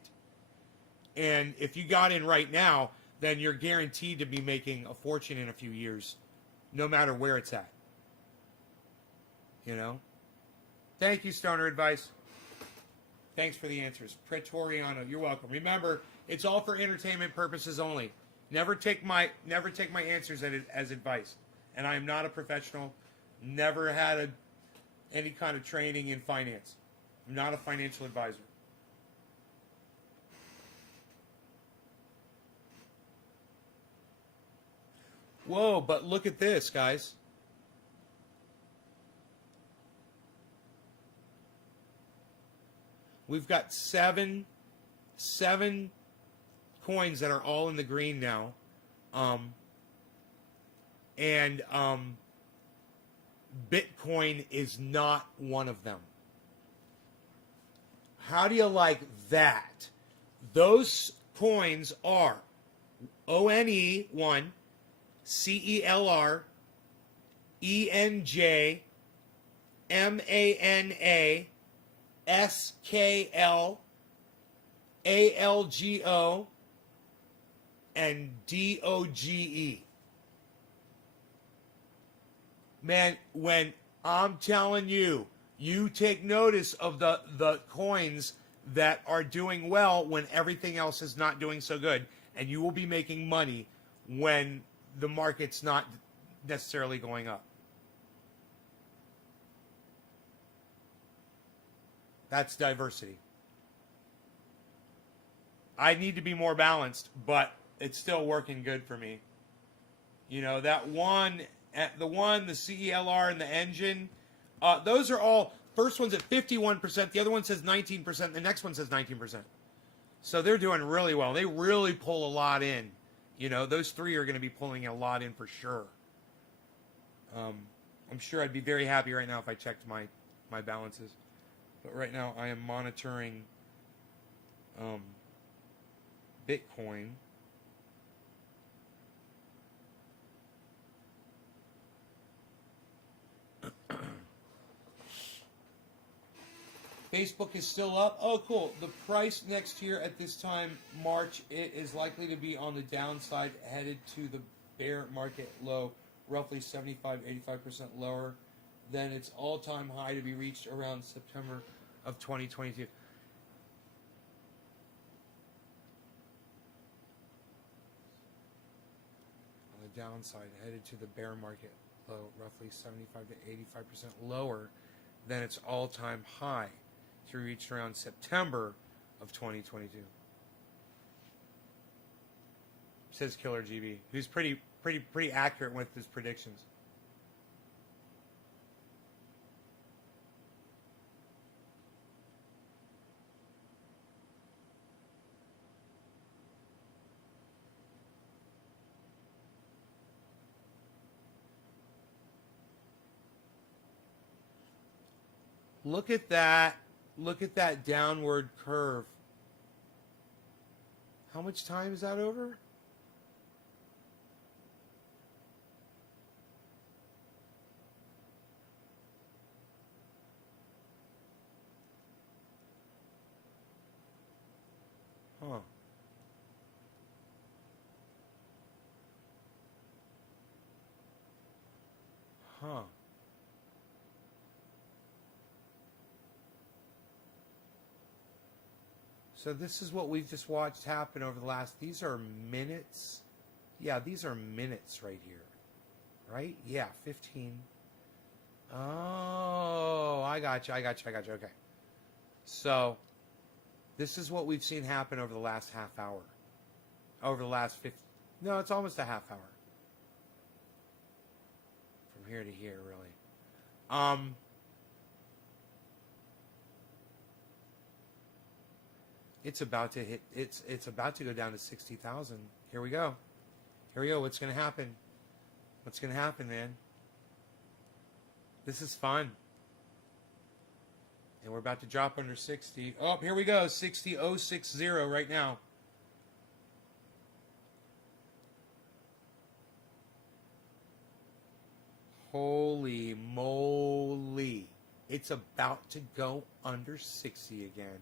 And if you got in right now, then you're guaranteed to be making a fortune in a few years, no matter where it's at. You know? Thank you, Stoner Advice. Thanks for the answers. Pretoriano, you're welcome. Remember, it's all for entertainment purposes only. Never take my answers as advice. And I am not a professional. Never had any kind of training in finance. I'm not a financial advisor. Whoa, but look at this, guys. We've got seven coins that are all in the green now. And Bitcoin is not one of them. How do you like that? Those coins are ONE 1, CELR, ENJ, MANA, SKL, ALGO, and DOGE. Man, when I'm telling you, you take notice of the coins that are doing well when everything else is not doing so good, and you will be making money when the market's not necessarily going up. That's diversity. I need to be more balanced, but it's still working good for me. You know, that one, the CELR and the engine, those are all, first one's at 51%, the other one says 19%, the next one says 19%. So they're doing really well. They really pull a lot in. You know, those three are going to be pulling a lot in for sure. I'm sure I'd be very happy right now if I checked my balances. But right now I am monitoring Bitcoin. Facebook is still up. Oh, cool. The price next year at this time, March, it is likely to be on the downside, headed to the bear market low, roughly 75-85% lower than its all-time high to be reached around September of 2022. On the downside, headed to the bear market low, roughly 75-85% lower than its all-time high to be reached around September of 2022. Says Killer GB, who's pretty accurate with his predictions. Look at that. Look at that downward curve. How much time is that over? Huh. Huh. So this is what we've just watched happen over the last, these are minutes. Yeah, these are minutes right here. Right? Yeah, 15. Oh, I got you. Okay. So this is what we've seen happen over the last half hour. Over the last 50. No, it's almost a half hour. From here to here, really. Um, it's about to hit. It's about to go down to 60,000. Here we go. Here we go. What's going to happen? What's going to happen, man? This is fun. And we're about to drop under 60. Oh, here we go. 60,060 right now. Holy moly. It's about to go under 60 again.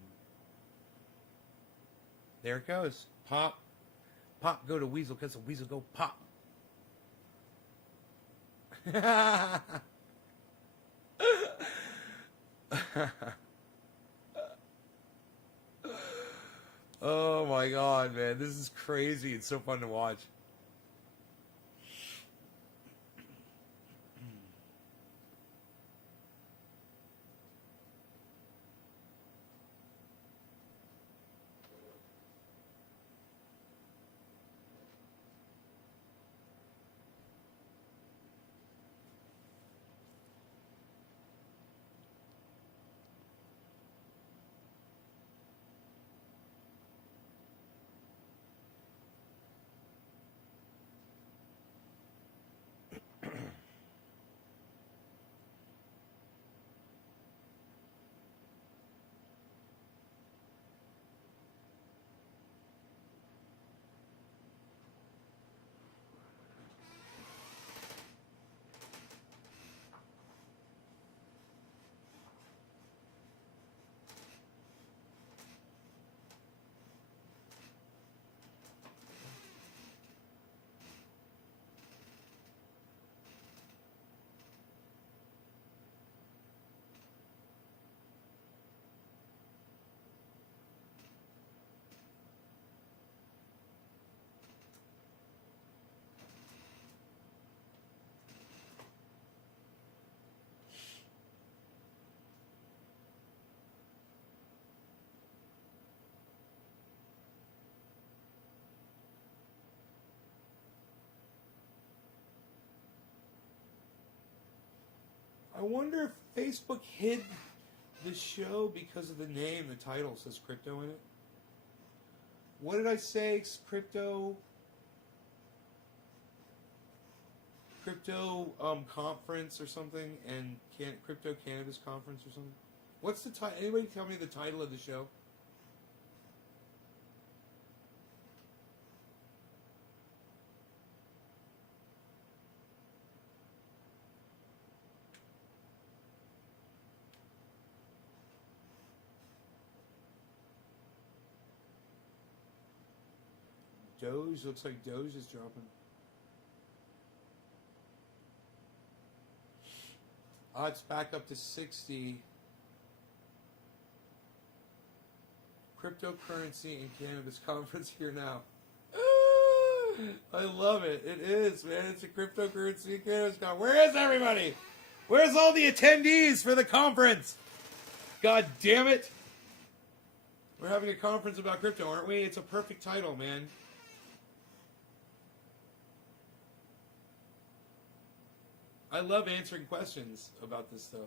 There it goes. Pop. Pop, go to Weasel because the Weasel go pop. Oh my god, man. This is crazy. It's so fun to watch. I wonder if Facebook hid the show because of the name. The title says crypto in it. What did I say? Crypto conference or something, and crypto cannabis conference or something. What's the title? Anybody tell me the title of the show? Doge, looks like Doge is dropping. It's back up to 60. Cryptocurrency and cannabis conference here now. I love it. It is, man. It's a cryptocurrency and cannabis conference. Where is everybody? Where's all the attendees for the conference? God damn it. We're having a conference about crypto, aren't we? It's a perfect title, man. I love answering questions about this stuff.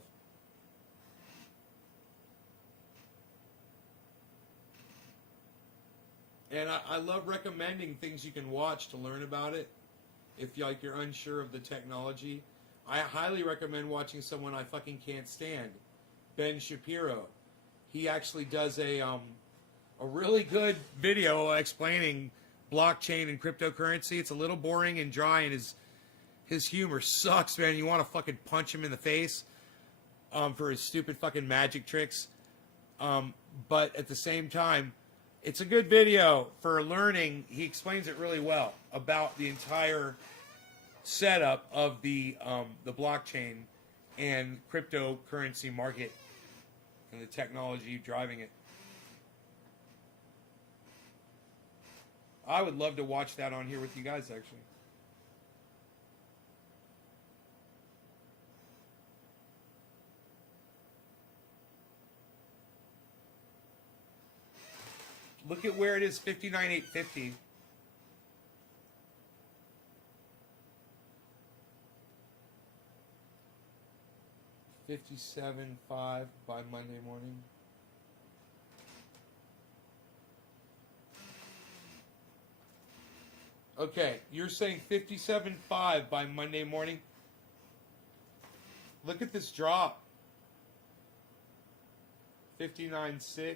And I love recommending things you can watch to learn about it. If you're unsure of the technology, I highly recommend watching someone I fucking can't stand, Ben Shapiro. He actually does a really good video explaining blockchain and cryptocurrency. It's a little boring and dry, and his humor sucks, man. You want to fucking punch him in the face for his stupid fucking magic tricks. But at the same time, it's a good video for learning. He explains it really well about the entire setup of the blockchain and cryptocurrency market and the technology driving it. I would love to watch that on here with you guys, actually. Look at where it is, 59,850. 57.5 by Monday morning. Okay, you're saying 57.5 by Monday morning? Look at this drop. 59.6.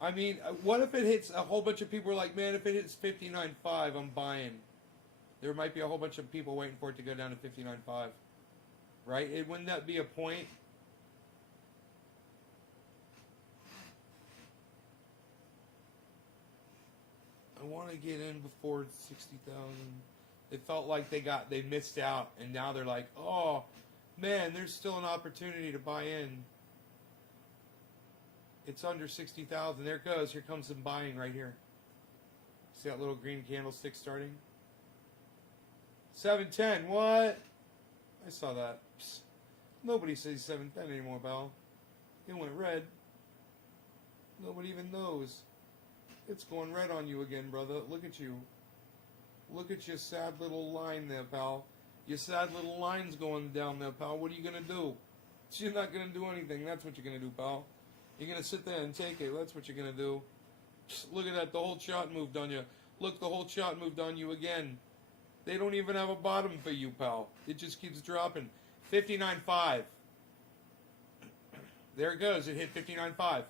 I mean, what if it hits a whole bunch of people are like, man, if it hits 59.5, I'm buying. There might be a whole bunch of people waiting for it to go down to 59.5. Right? Wouldn't that be a point? I want to get in before 60,000. It felt like they missed out, and now they're like, oh, man, there's still an opportunity to buy in. It's under 60,000. There it goes. Here comes some buying right here. See that little green candlestick starting? 710. What? I saw that. Psst. Nobody says 710 anymore, pal. It went red. Nobody even knows. It's going red on you again, brother. Look at you. Look at your sad little line there, pal. Your sad little line's going down there, pal. What are you going to do? You're not going to do anything. That's what you're going to do, pal. You're going to sit there and take it. That's what you're going to do. Look at that. The whole chart moved on you. Look, the whole chart moved on you again. They don't even have a bottom for you, pal. It just keeps dropping. 59.5. There it goes. It hit 59.5.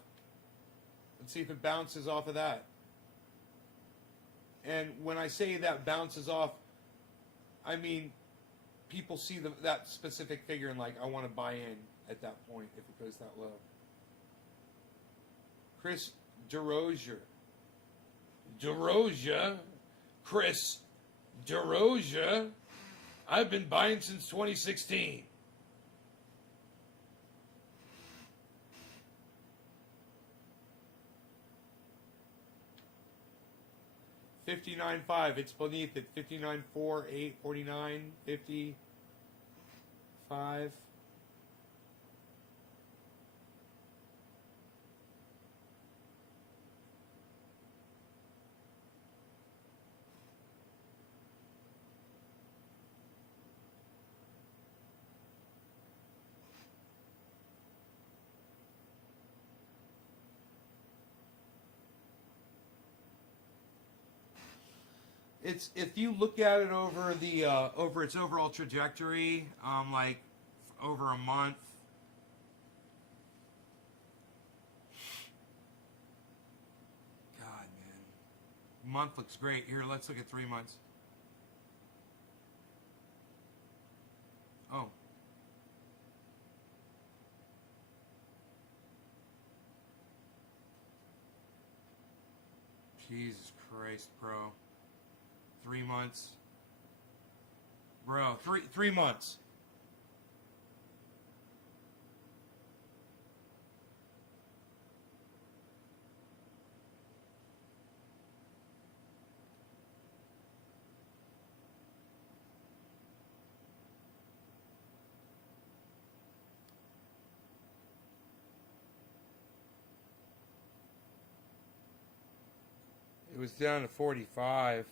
Let's see if it bounces off of that. And when I say that bounces off, I mean people see that specific figure and like, I want to buy in at that point if it goes that low. Chris DeRozier. Chris DeRozier. I've been buying since 2016. $59.5. It's beneath it. 59.4, 8, 49, 50, 5. It's if you look at it over the over its overall trajectory, like over a month. God, man, month looks great. Here, let's look at 3 months. Oh. Jesus Christ, bro. 3 months. Bro, three months. It was down to 45.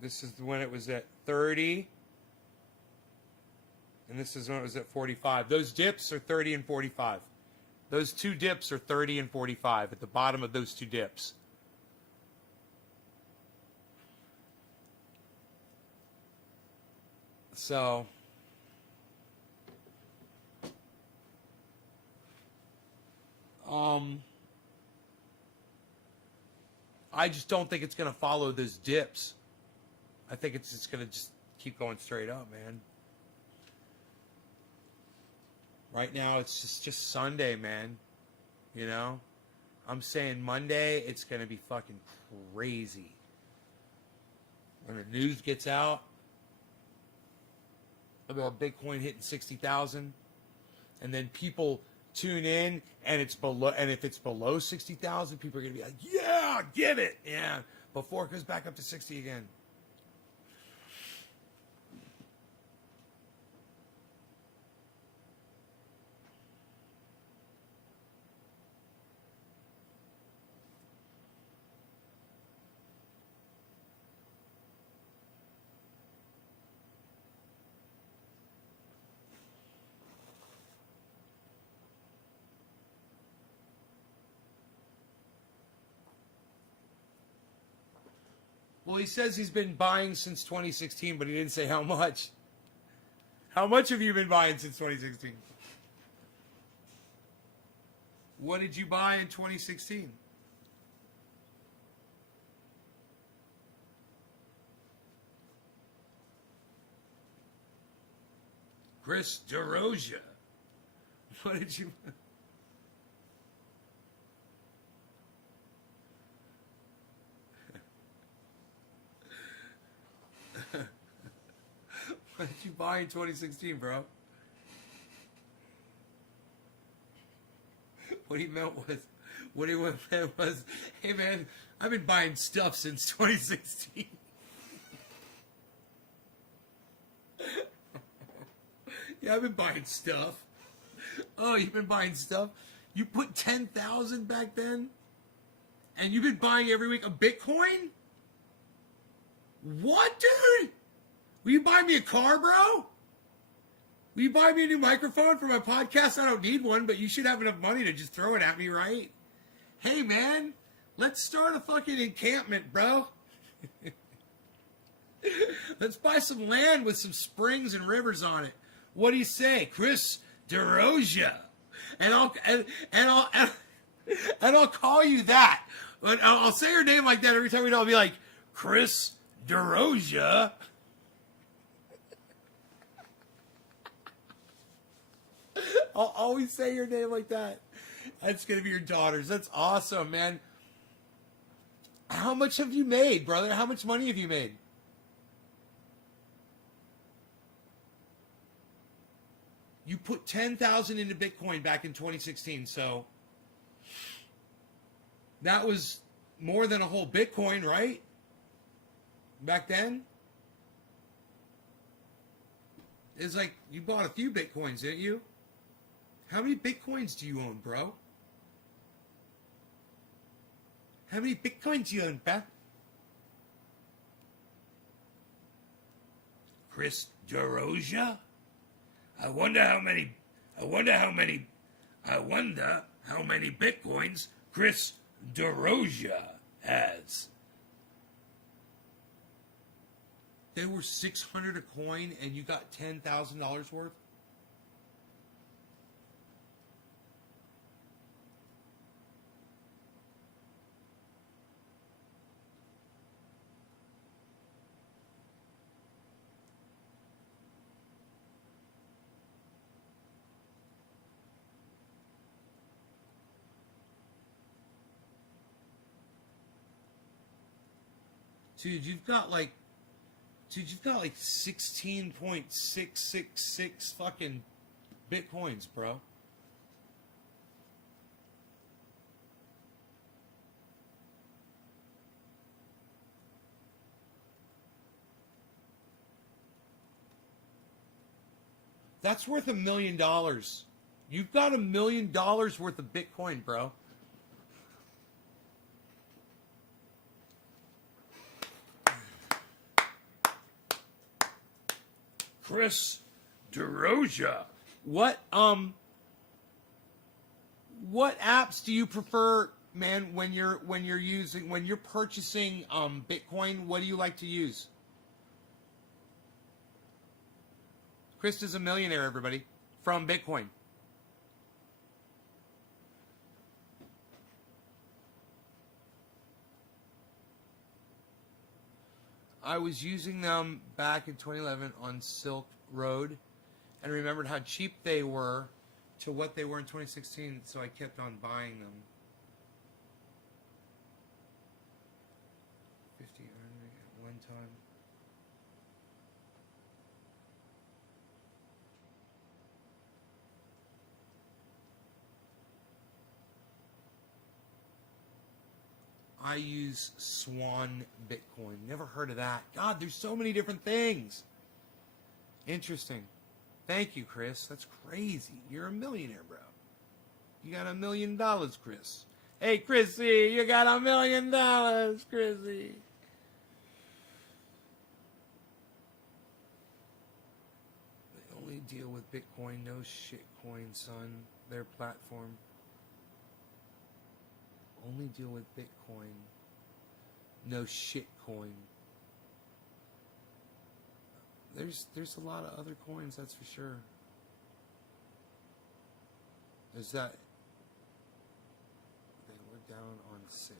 This is when it was at 30. And this is when it was at 45. Those dips are 30 and 45. Those two dips are 30 and 45 at the bottom of those two dips. So I just don't think it's going to follow those dips. I think it's just going to just keep going straight up, man. Right now, it's just Sunday, man. You know? I'm saying Monday, it's going to be fucking crazy. When the news gets out about Bitcoin hitting 60,000, and then people tune in, and it's below, and if it's below 60,000, people are going to be like, yeah, get it. Yeah. Before it goes back up to 60 again. Well, he says he's been buying since 2016, but he didn't say how much. How much have you been buying since 2016? What did you buy in 2016? Chris DeRosia. What did you... What did you buy in 2016, bro? What he meant was, hey man, I've been buying stuff since 2016. Yeah, I've been buying stuff. Oh, you've been buying stuff? You put 10,000 back then? And you've been buying every week a Bitcoin? What, dude? Will you buy me a car, bro? Will you buy me a new microphone for my podcast? I don't need one, but you should have enough money to just throw it at me, right? Hey, man, let's start a fucking encampment, bro. Let's buy some land with some springs and rivers on it. What do you say, Chris DeRosia? And I'll call you that. But I'll say your name like that every time we know. I'll be like, Chris DeRosia. I'll always say your name like that. That's going to be your daughters. That's awesome, man. How much have you made, brother? How much money have you made? You put 10,000 into Bitcoin back in 2016, so that was more than a whole Bitcoin, right? Back then? It's like you bought a few Bitcoins, didn't you? How many Bitcoins do you own, bro? How many Bitcoins do you own, Beth? Chris DeRosia? I wonder how many Bitcoins Chris DeRosia has. They were $600 a coin and you got $10,000 worth? Dude, you've got like 16.666 fucking Bitcoins, bro. That's worth $1 million. You've got $1 million worth of Bitcoin, bro. Chris DeRosia. What apps do you prefer, man, when you're purchasing Bitcoin? What do you like to use? Chris is a millionaire, everybody, from Bitcoin. I was using them back in 2011 on Silk Road and remembered how cheap they were to what they were in 2016, so I kept on buying them. 50 earned at one time. I use Swan Bitcoin. Never heard of that. God, there's so many different things. Interesting. Thank you, Chris. That's crazy. You're a millionaire, bro. You got $1 million, Chris. Hey, Chrissy, you got $1 million, Chrissy. They only deal with Bitcoin. No shitcoin, son. Their platform. Only deal with Bitcoin. No shitcoin. there's a lot of other coins, that's for sure. There's that. They were down on 6.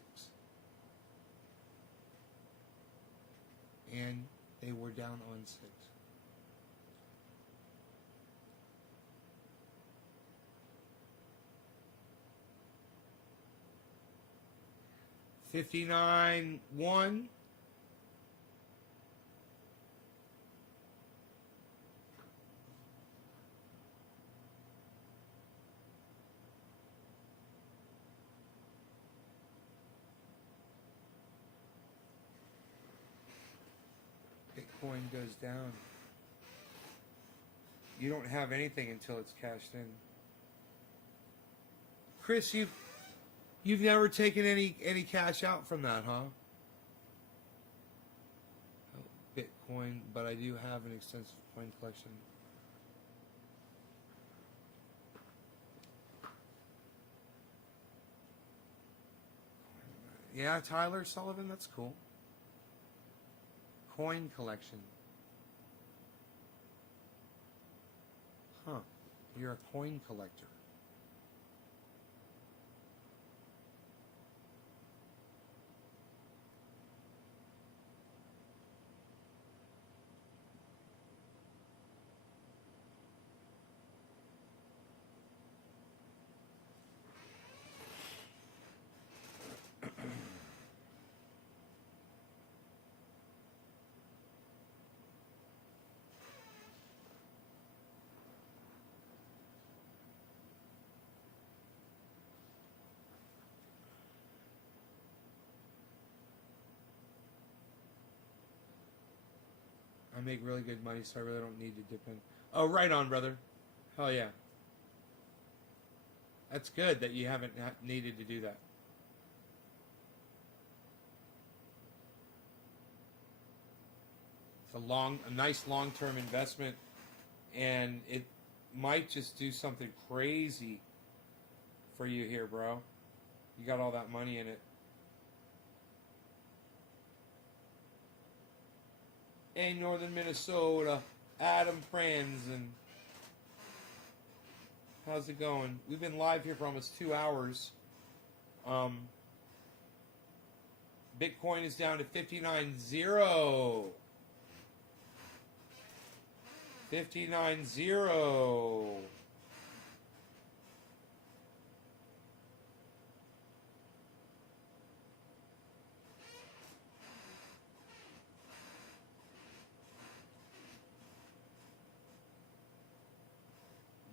And they were down on 6. $59.1. Bitcoin goes down. You don't have anything until it's cashed in. Chris, you've never taken any cash out from that, huh? Oh, Bitcoin, but I do have an extensive coin collection. Yeah, Tyler Sullivan, that's cool. Coin collection. Huh. You're a coin collector. I make really good money, so I really don't need to dip in. Oh, right on, brother. Hell yeah. That's good that you haven't needed to do that. It's a nice long-term investment, and it might just do something crazy for you here, bro. You got all that money in it. Hey, Northern Minnesota, Adam Franzen. How's it going? We've been live here for almost 2 hours. Bitcoin is down to 59.0. 59.0.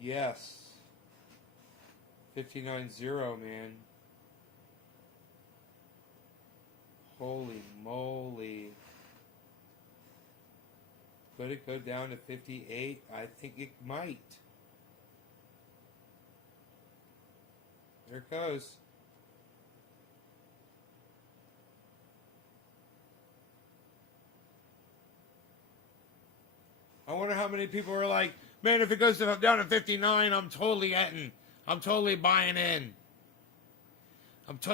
Yes. 59.0, man. Holy moly. Could it go down to 58? I think it might. There it goes. I wonder how many people are like, man, if it goes down to 59, I'm totally getting. I'm totally buying in.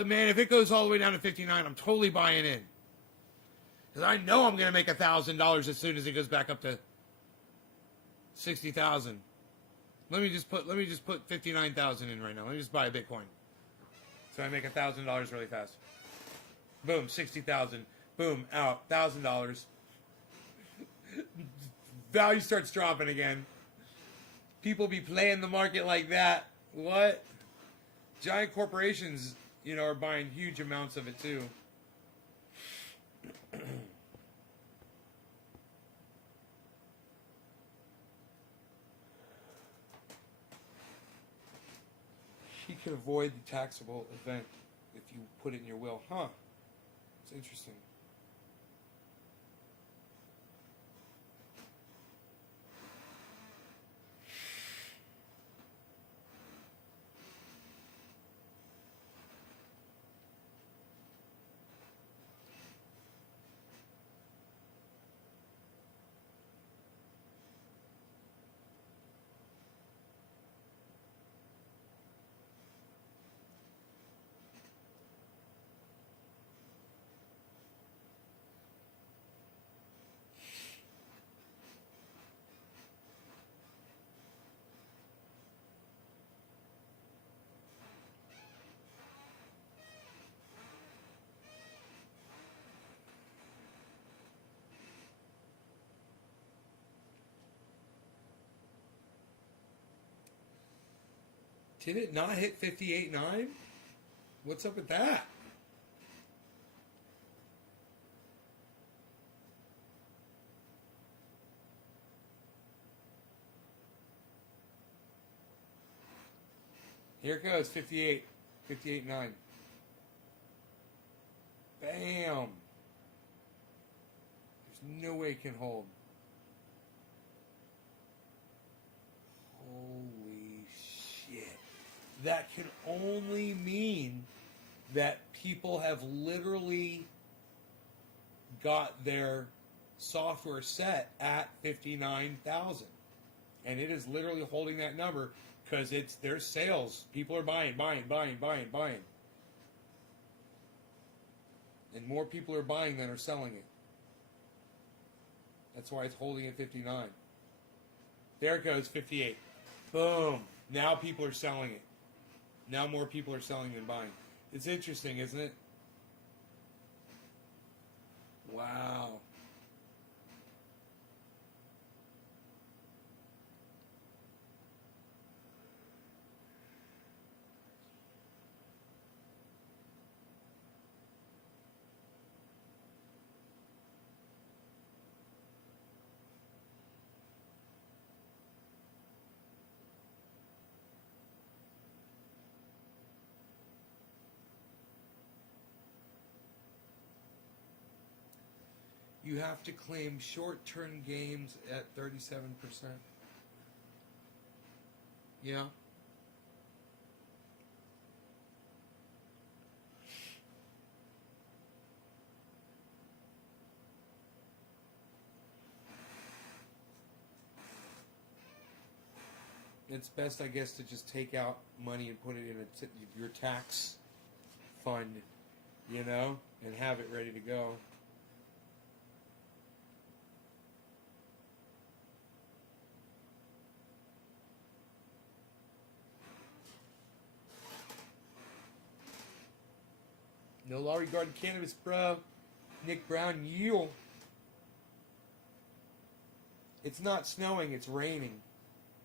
Man, if it goes all the way down to 59, I'm totally buying in. Because I know I'm going to make $1,000 as soon as it goes back up to 60,000. Let me just put 59,000 in right now. Let me just buy a Bitcoin. So I make $1,000 really fast. Boom, 60,000. Boom, out, $1,000. Value starts dropping again. People be playing the market like that. What? Giant corporations, are buying huge amounts of it too. She could avoid the taxable event if you put it in your will. Huh. It's interesting. Did it not hit 58.9? What's up with that? Here it goes, 58. 58.9. Bam. There's no way it can hold. Holy shit. That can only mean that people have literally got their software set at 59,000. And it is literally holding that number because it's their sales. People are buying. And more people are buying than are selling it. That's why it's holding at 59. There it goes, 58. Boom. Now people are selling it. Now more people are selling than buying. It's interesting, isn't it? Wow. You have to claim short-term gains at 37%. Yeah. It's best, I guess, to just take out money and put it in your tax fund, you know, and have it ready to go. No law regarding cannabis, bro. Nick Brown, you. It's not snowing, it's raining,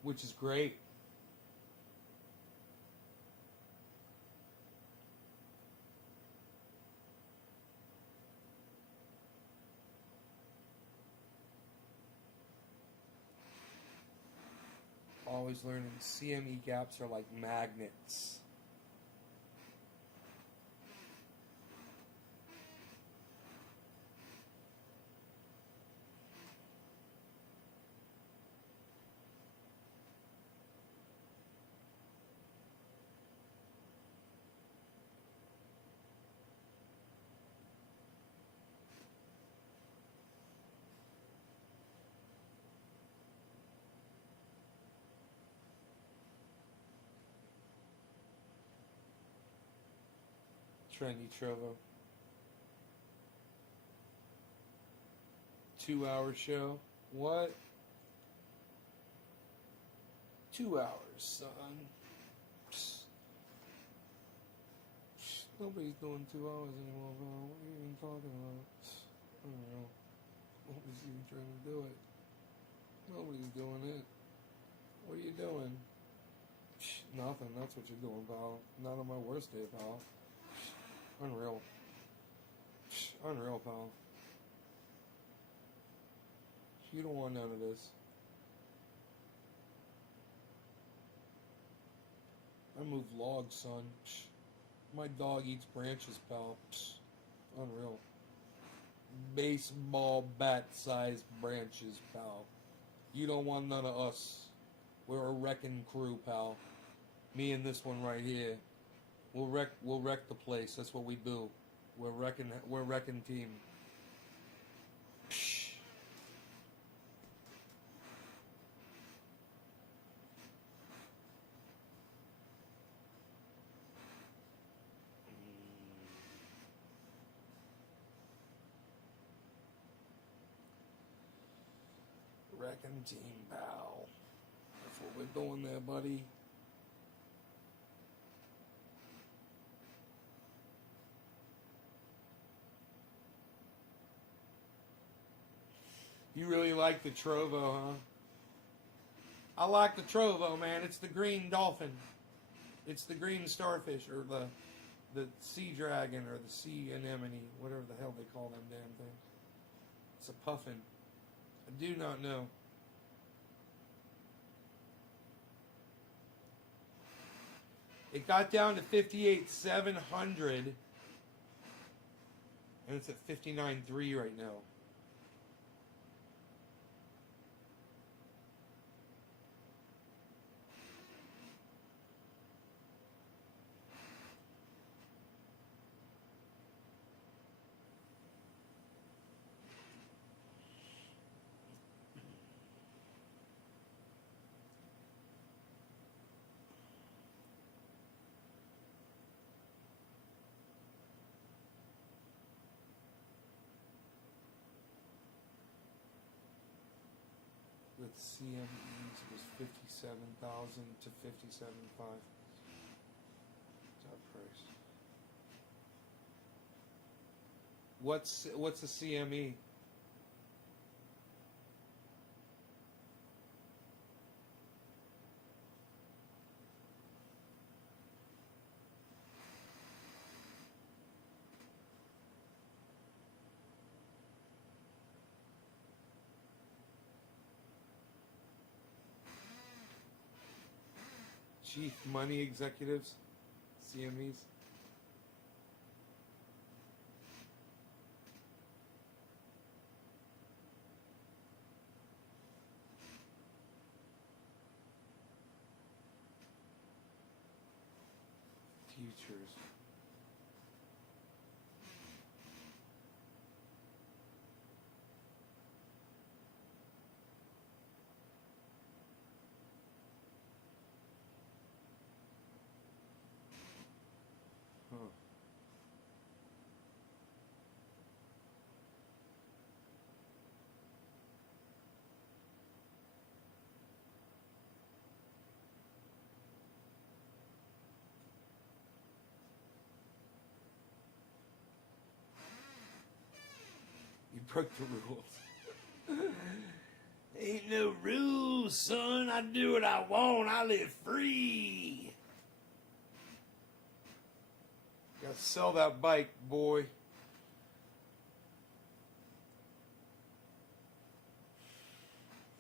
which is great. Always learning. CME gaps are like magnets. Trendy Trovo. 2-hour show. What? 2 hours, son. Psst. Nobody's doing 2 hours anymore, bro. What are you even talking about? I don't know. Nobody's even trying to do it. Nobody's doing it. What are you doing? Nothing. That's what you're doing, pal. Not on my worst day, pal. Unreal. Unreal, pal. You don't want none of this. I move logs, son. My dog eats branches, pal. Unreal. Baseball bat-sized branches, pal. You don't want none of us. We're a wrecking crew, pal. Me and this one right here. We'll wreck the place. That's what we do. We're wrecking team. Psh. Wrecking team, pal. That's what we're doing there, buddy. You really like the Trovo, huh? I like the Trovo, man. It's the green dolphin. It's the green starfish, or the sea dragon, or the sea anemone, whatever the hell they call them damn things. It's a puffin. I do not know. It got down to 58,700, and it's at 59.3 right now. With CMEs it was 57,000 to 57.5. Top price. What's a CME? Chief Money Executives, CMEs. Futures. Huh. You broke the rules. Ain't no rules, son. I do what I want. I live free. Gotta sell that bike, boy.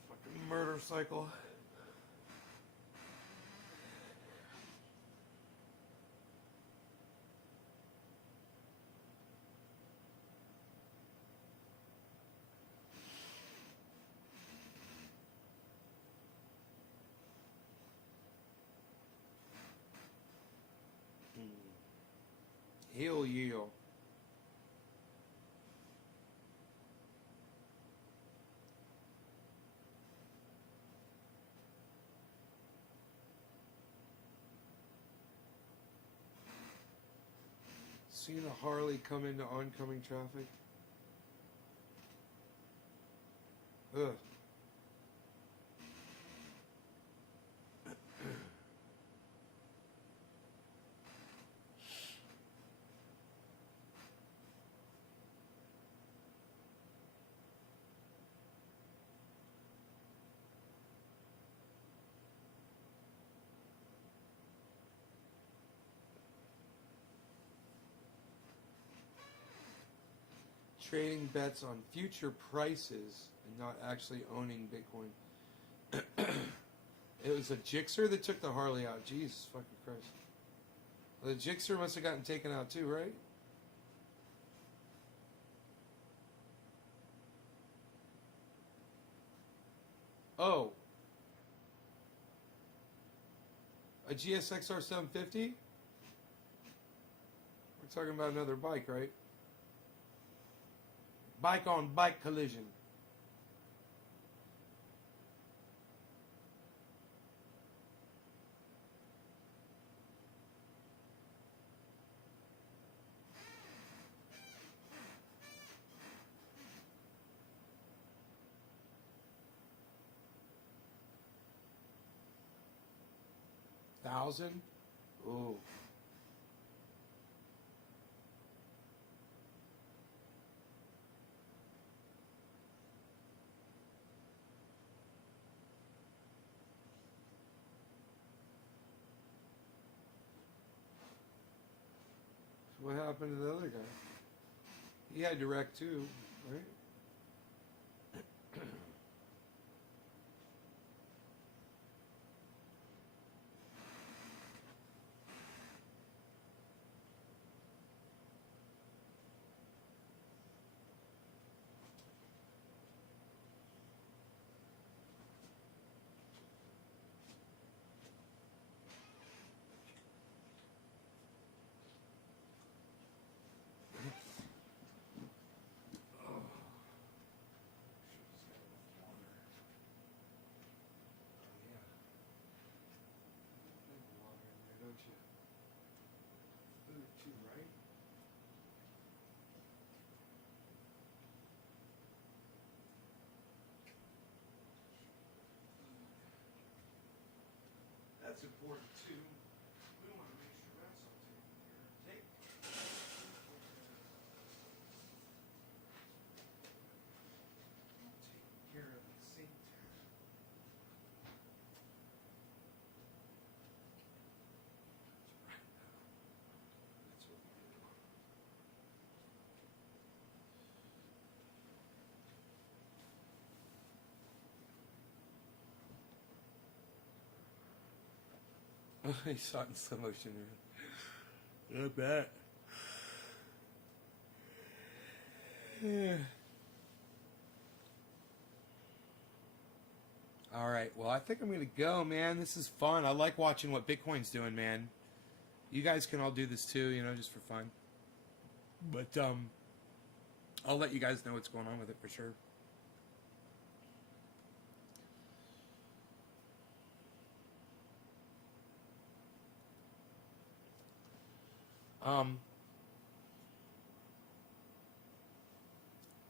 Fucking motorcycle. Hell yeah. Seen a Harley come into oncoming traffic? Ugh. Trading bets on future prices and not actually owning Bitcoin. It was a Jixer that took the Harley out. Jesus fucking Christ. Well, the Jixer must have gotten taken out too, right? Oh. A GSXR 750? We're talking about another bike, right? Bike on bike collision. $1,000? Ooh. What happened to the other guy? He had direct too, right? That's important too. We want to make sure that's all taken care of. Take care of the same time. That's what we do. I saw it in slow motion. I bet. Yeah. All right. Well, I think I'm going to go, man. This is fun. I like watching what Bitcoin's doing, man. You guys can all do this too, you know, just for fun. But I'll let you guys know what's going on with it for sure.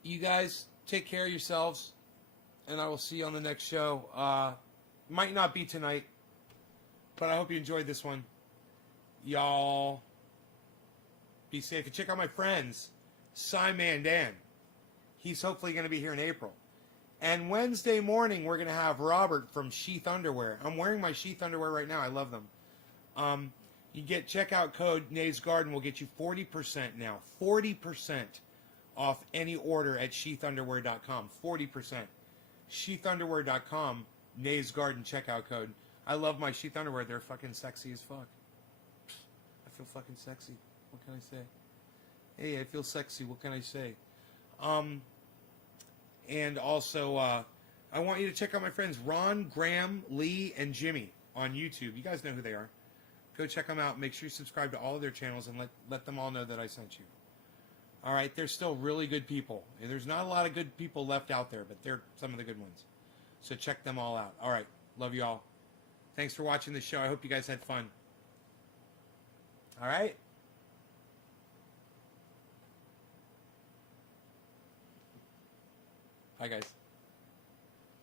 You guys take care of yourselves, and I will see you on the next show. Might not be tonight, but I hope you enjoyed this one. Y'all be safe. And check out my friends, Simon Dan. He's hopefully going to be here in April. And Wednesday morning, we're going to have Robert from Sheath Underwear. I'm wearing my Sheath Underwear right now. I love them. You get checkout code Nays Garden will get you 40% now. 40% off any order at sheathunderwear.com. 40%. Sheathunderwear.com, Nays Garden checkout code. I love my Sheath Underwear. They're fucking sexy as fuck. I feel fucking sexy. What can I say? Hey, I feel sexy. What can I say? And also, I want you to check out my friends Ron, Graham, Lee, and Jimmy on YouTube. You guys know who they are. Go check them out. Make sure you subscribe to all of their channels and let them all know that I sent you. All right, they're still really good people. There's not a lot of good people left out there, but they're some of the good ones. So check them all out. All right, love you all. Thanks for watching the show. I hope you guys had fun. All right? Bye, guys.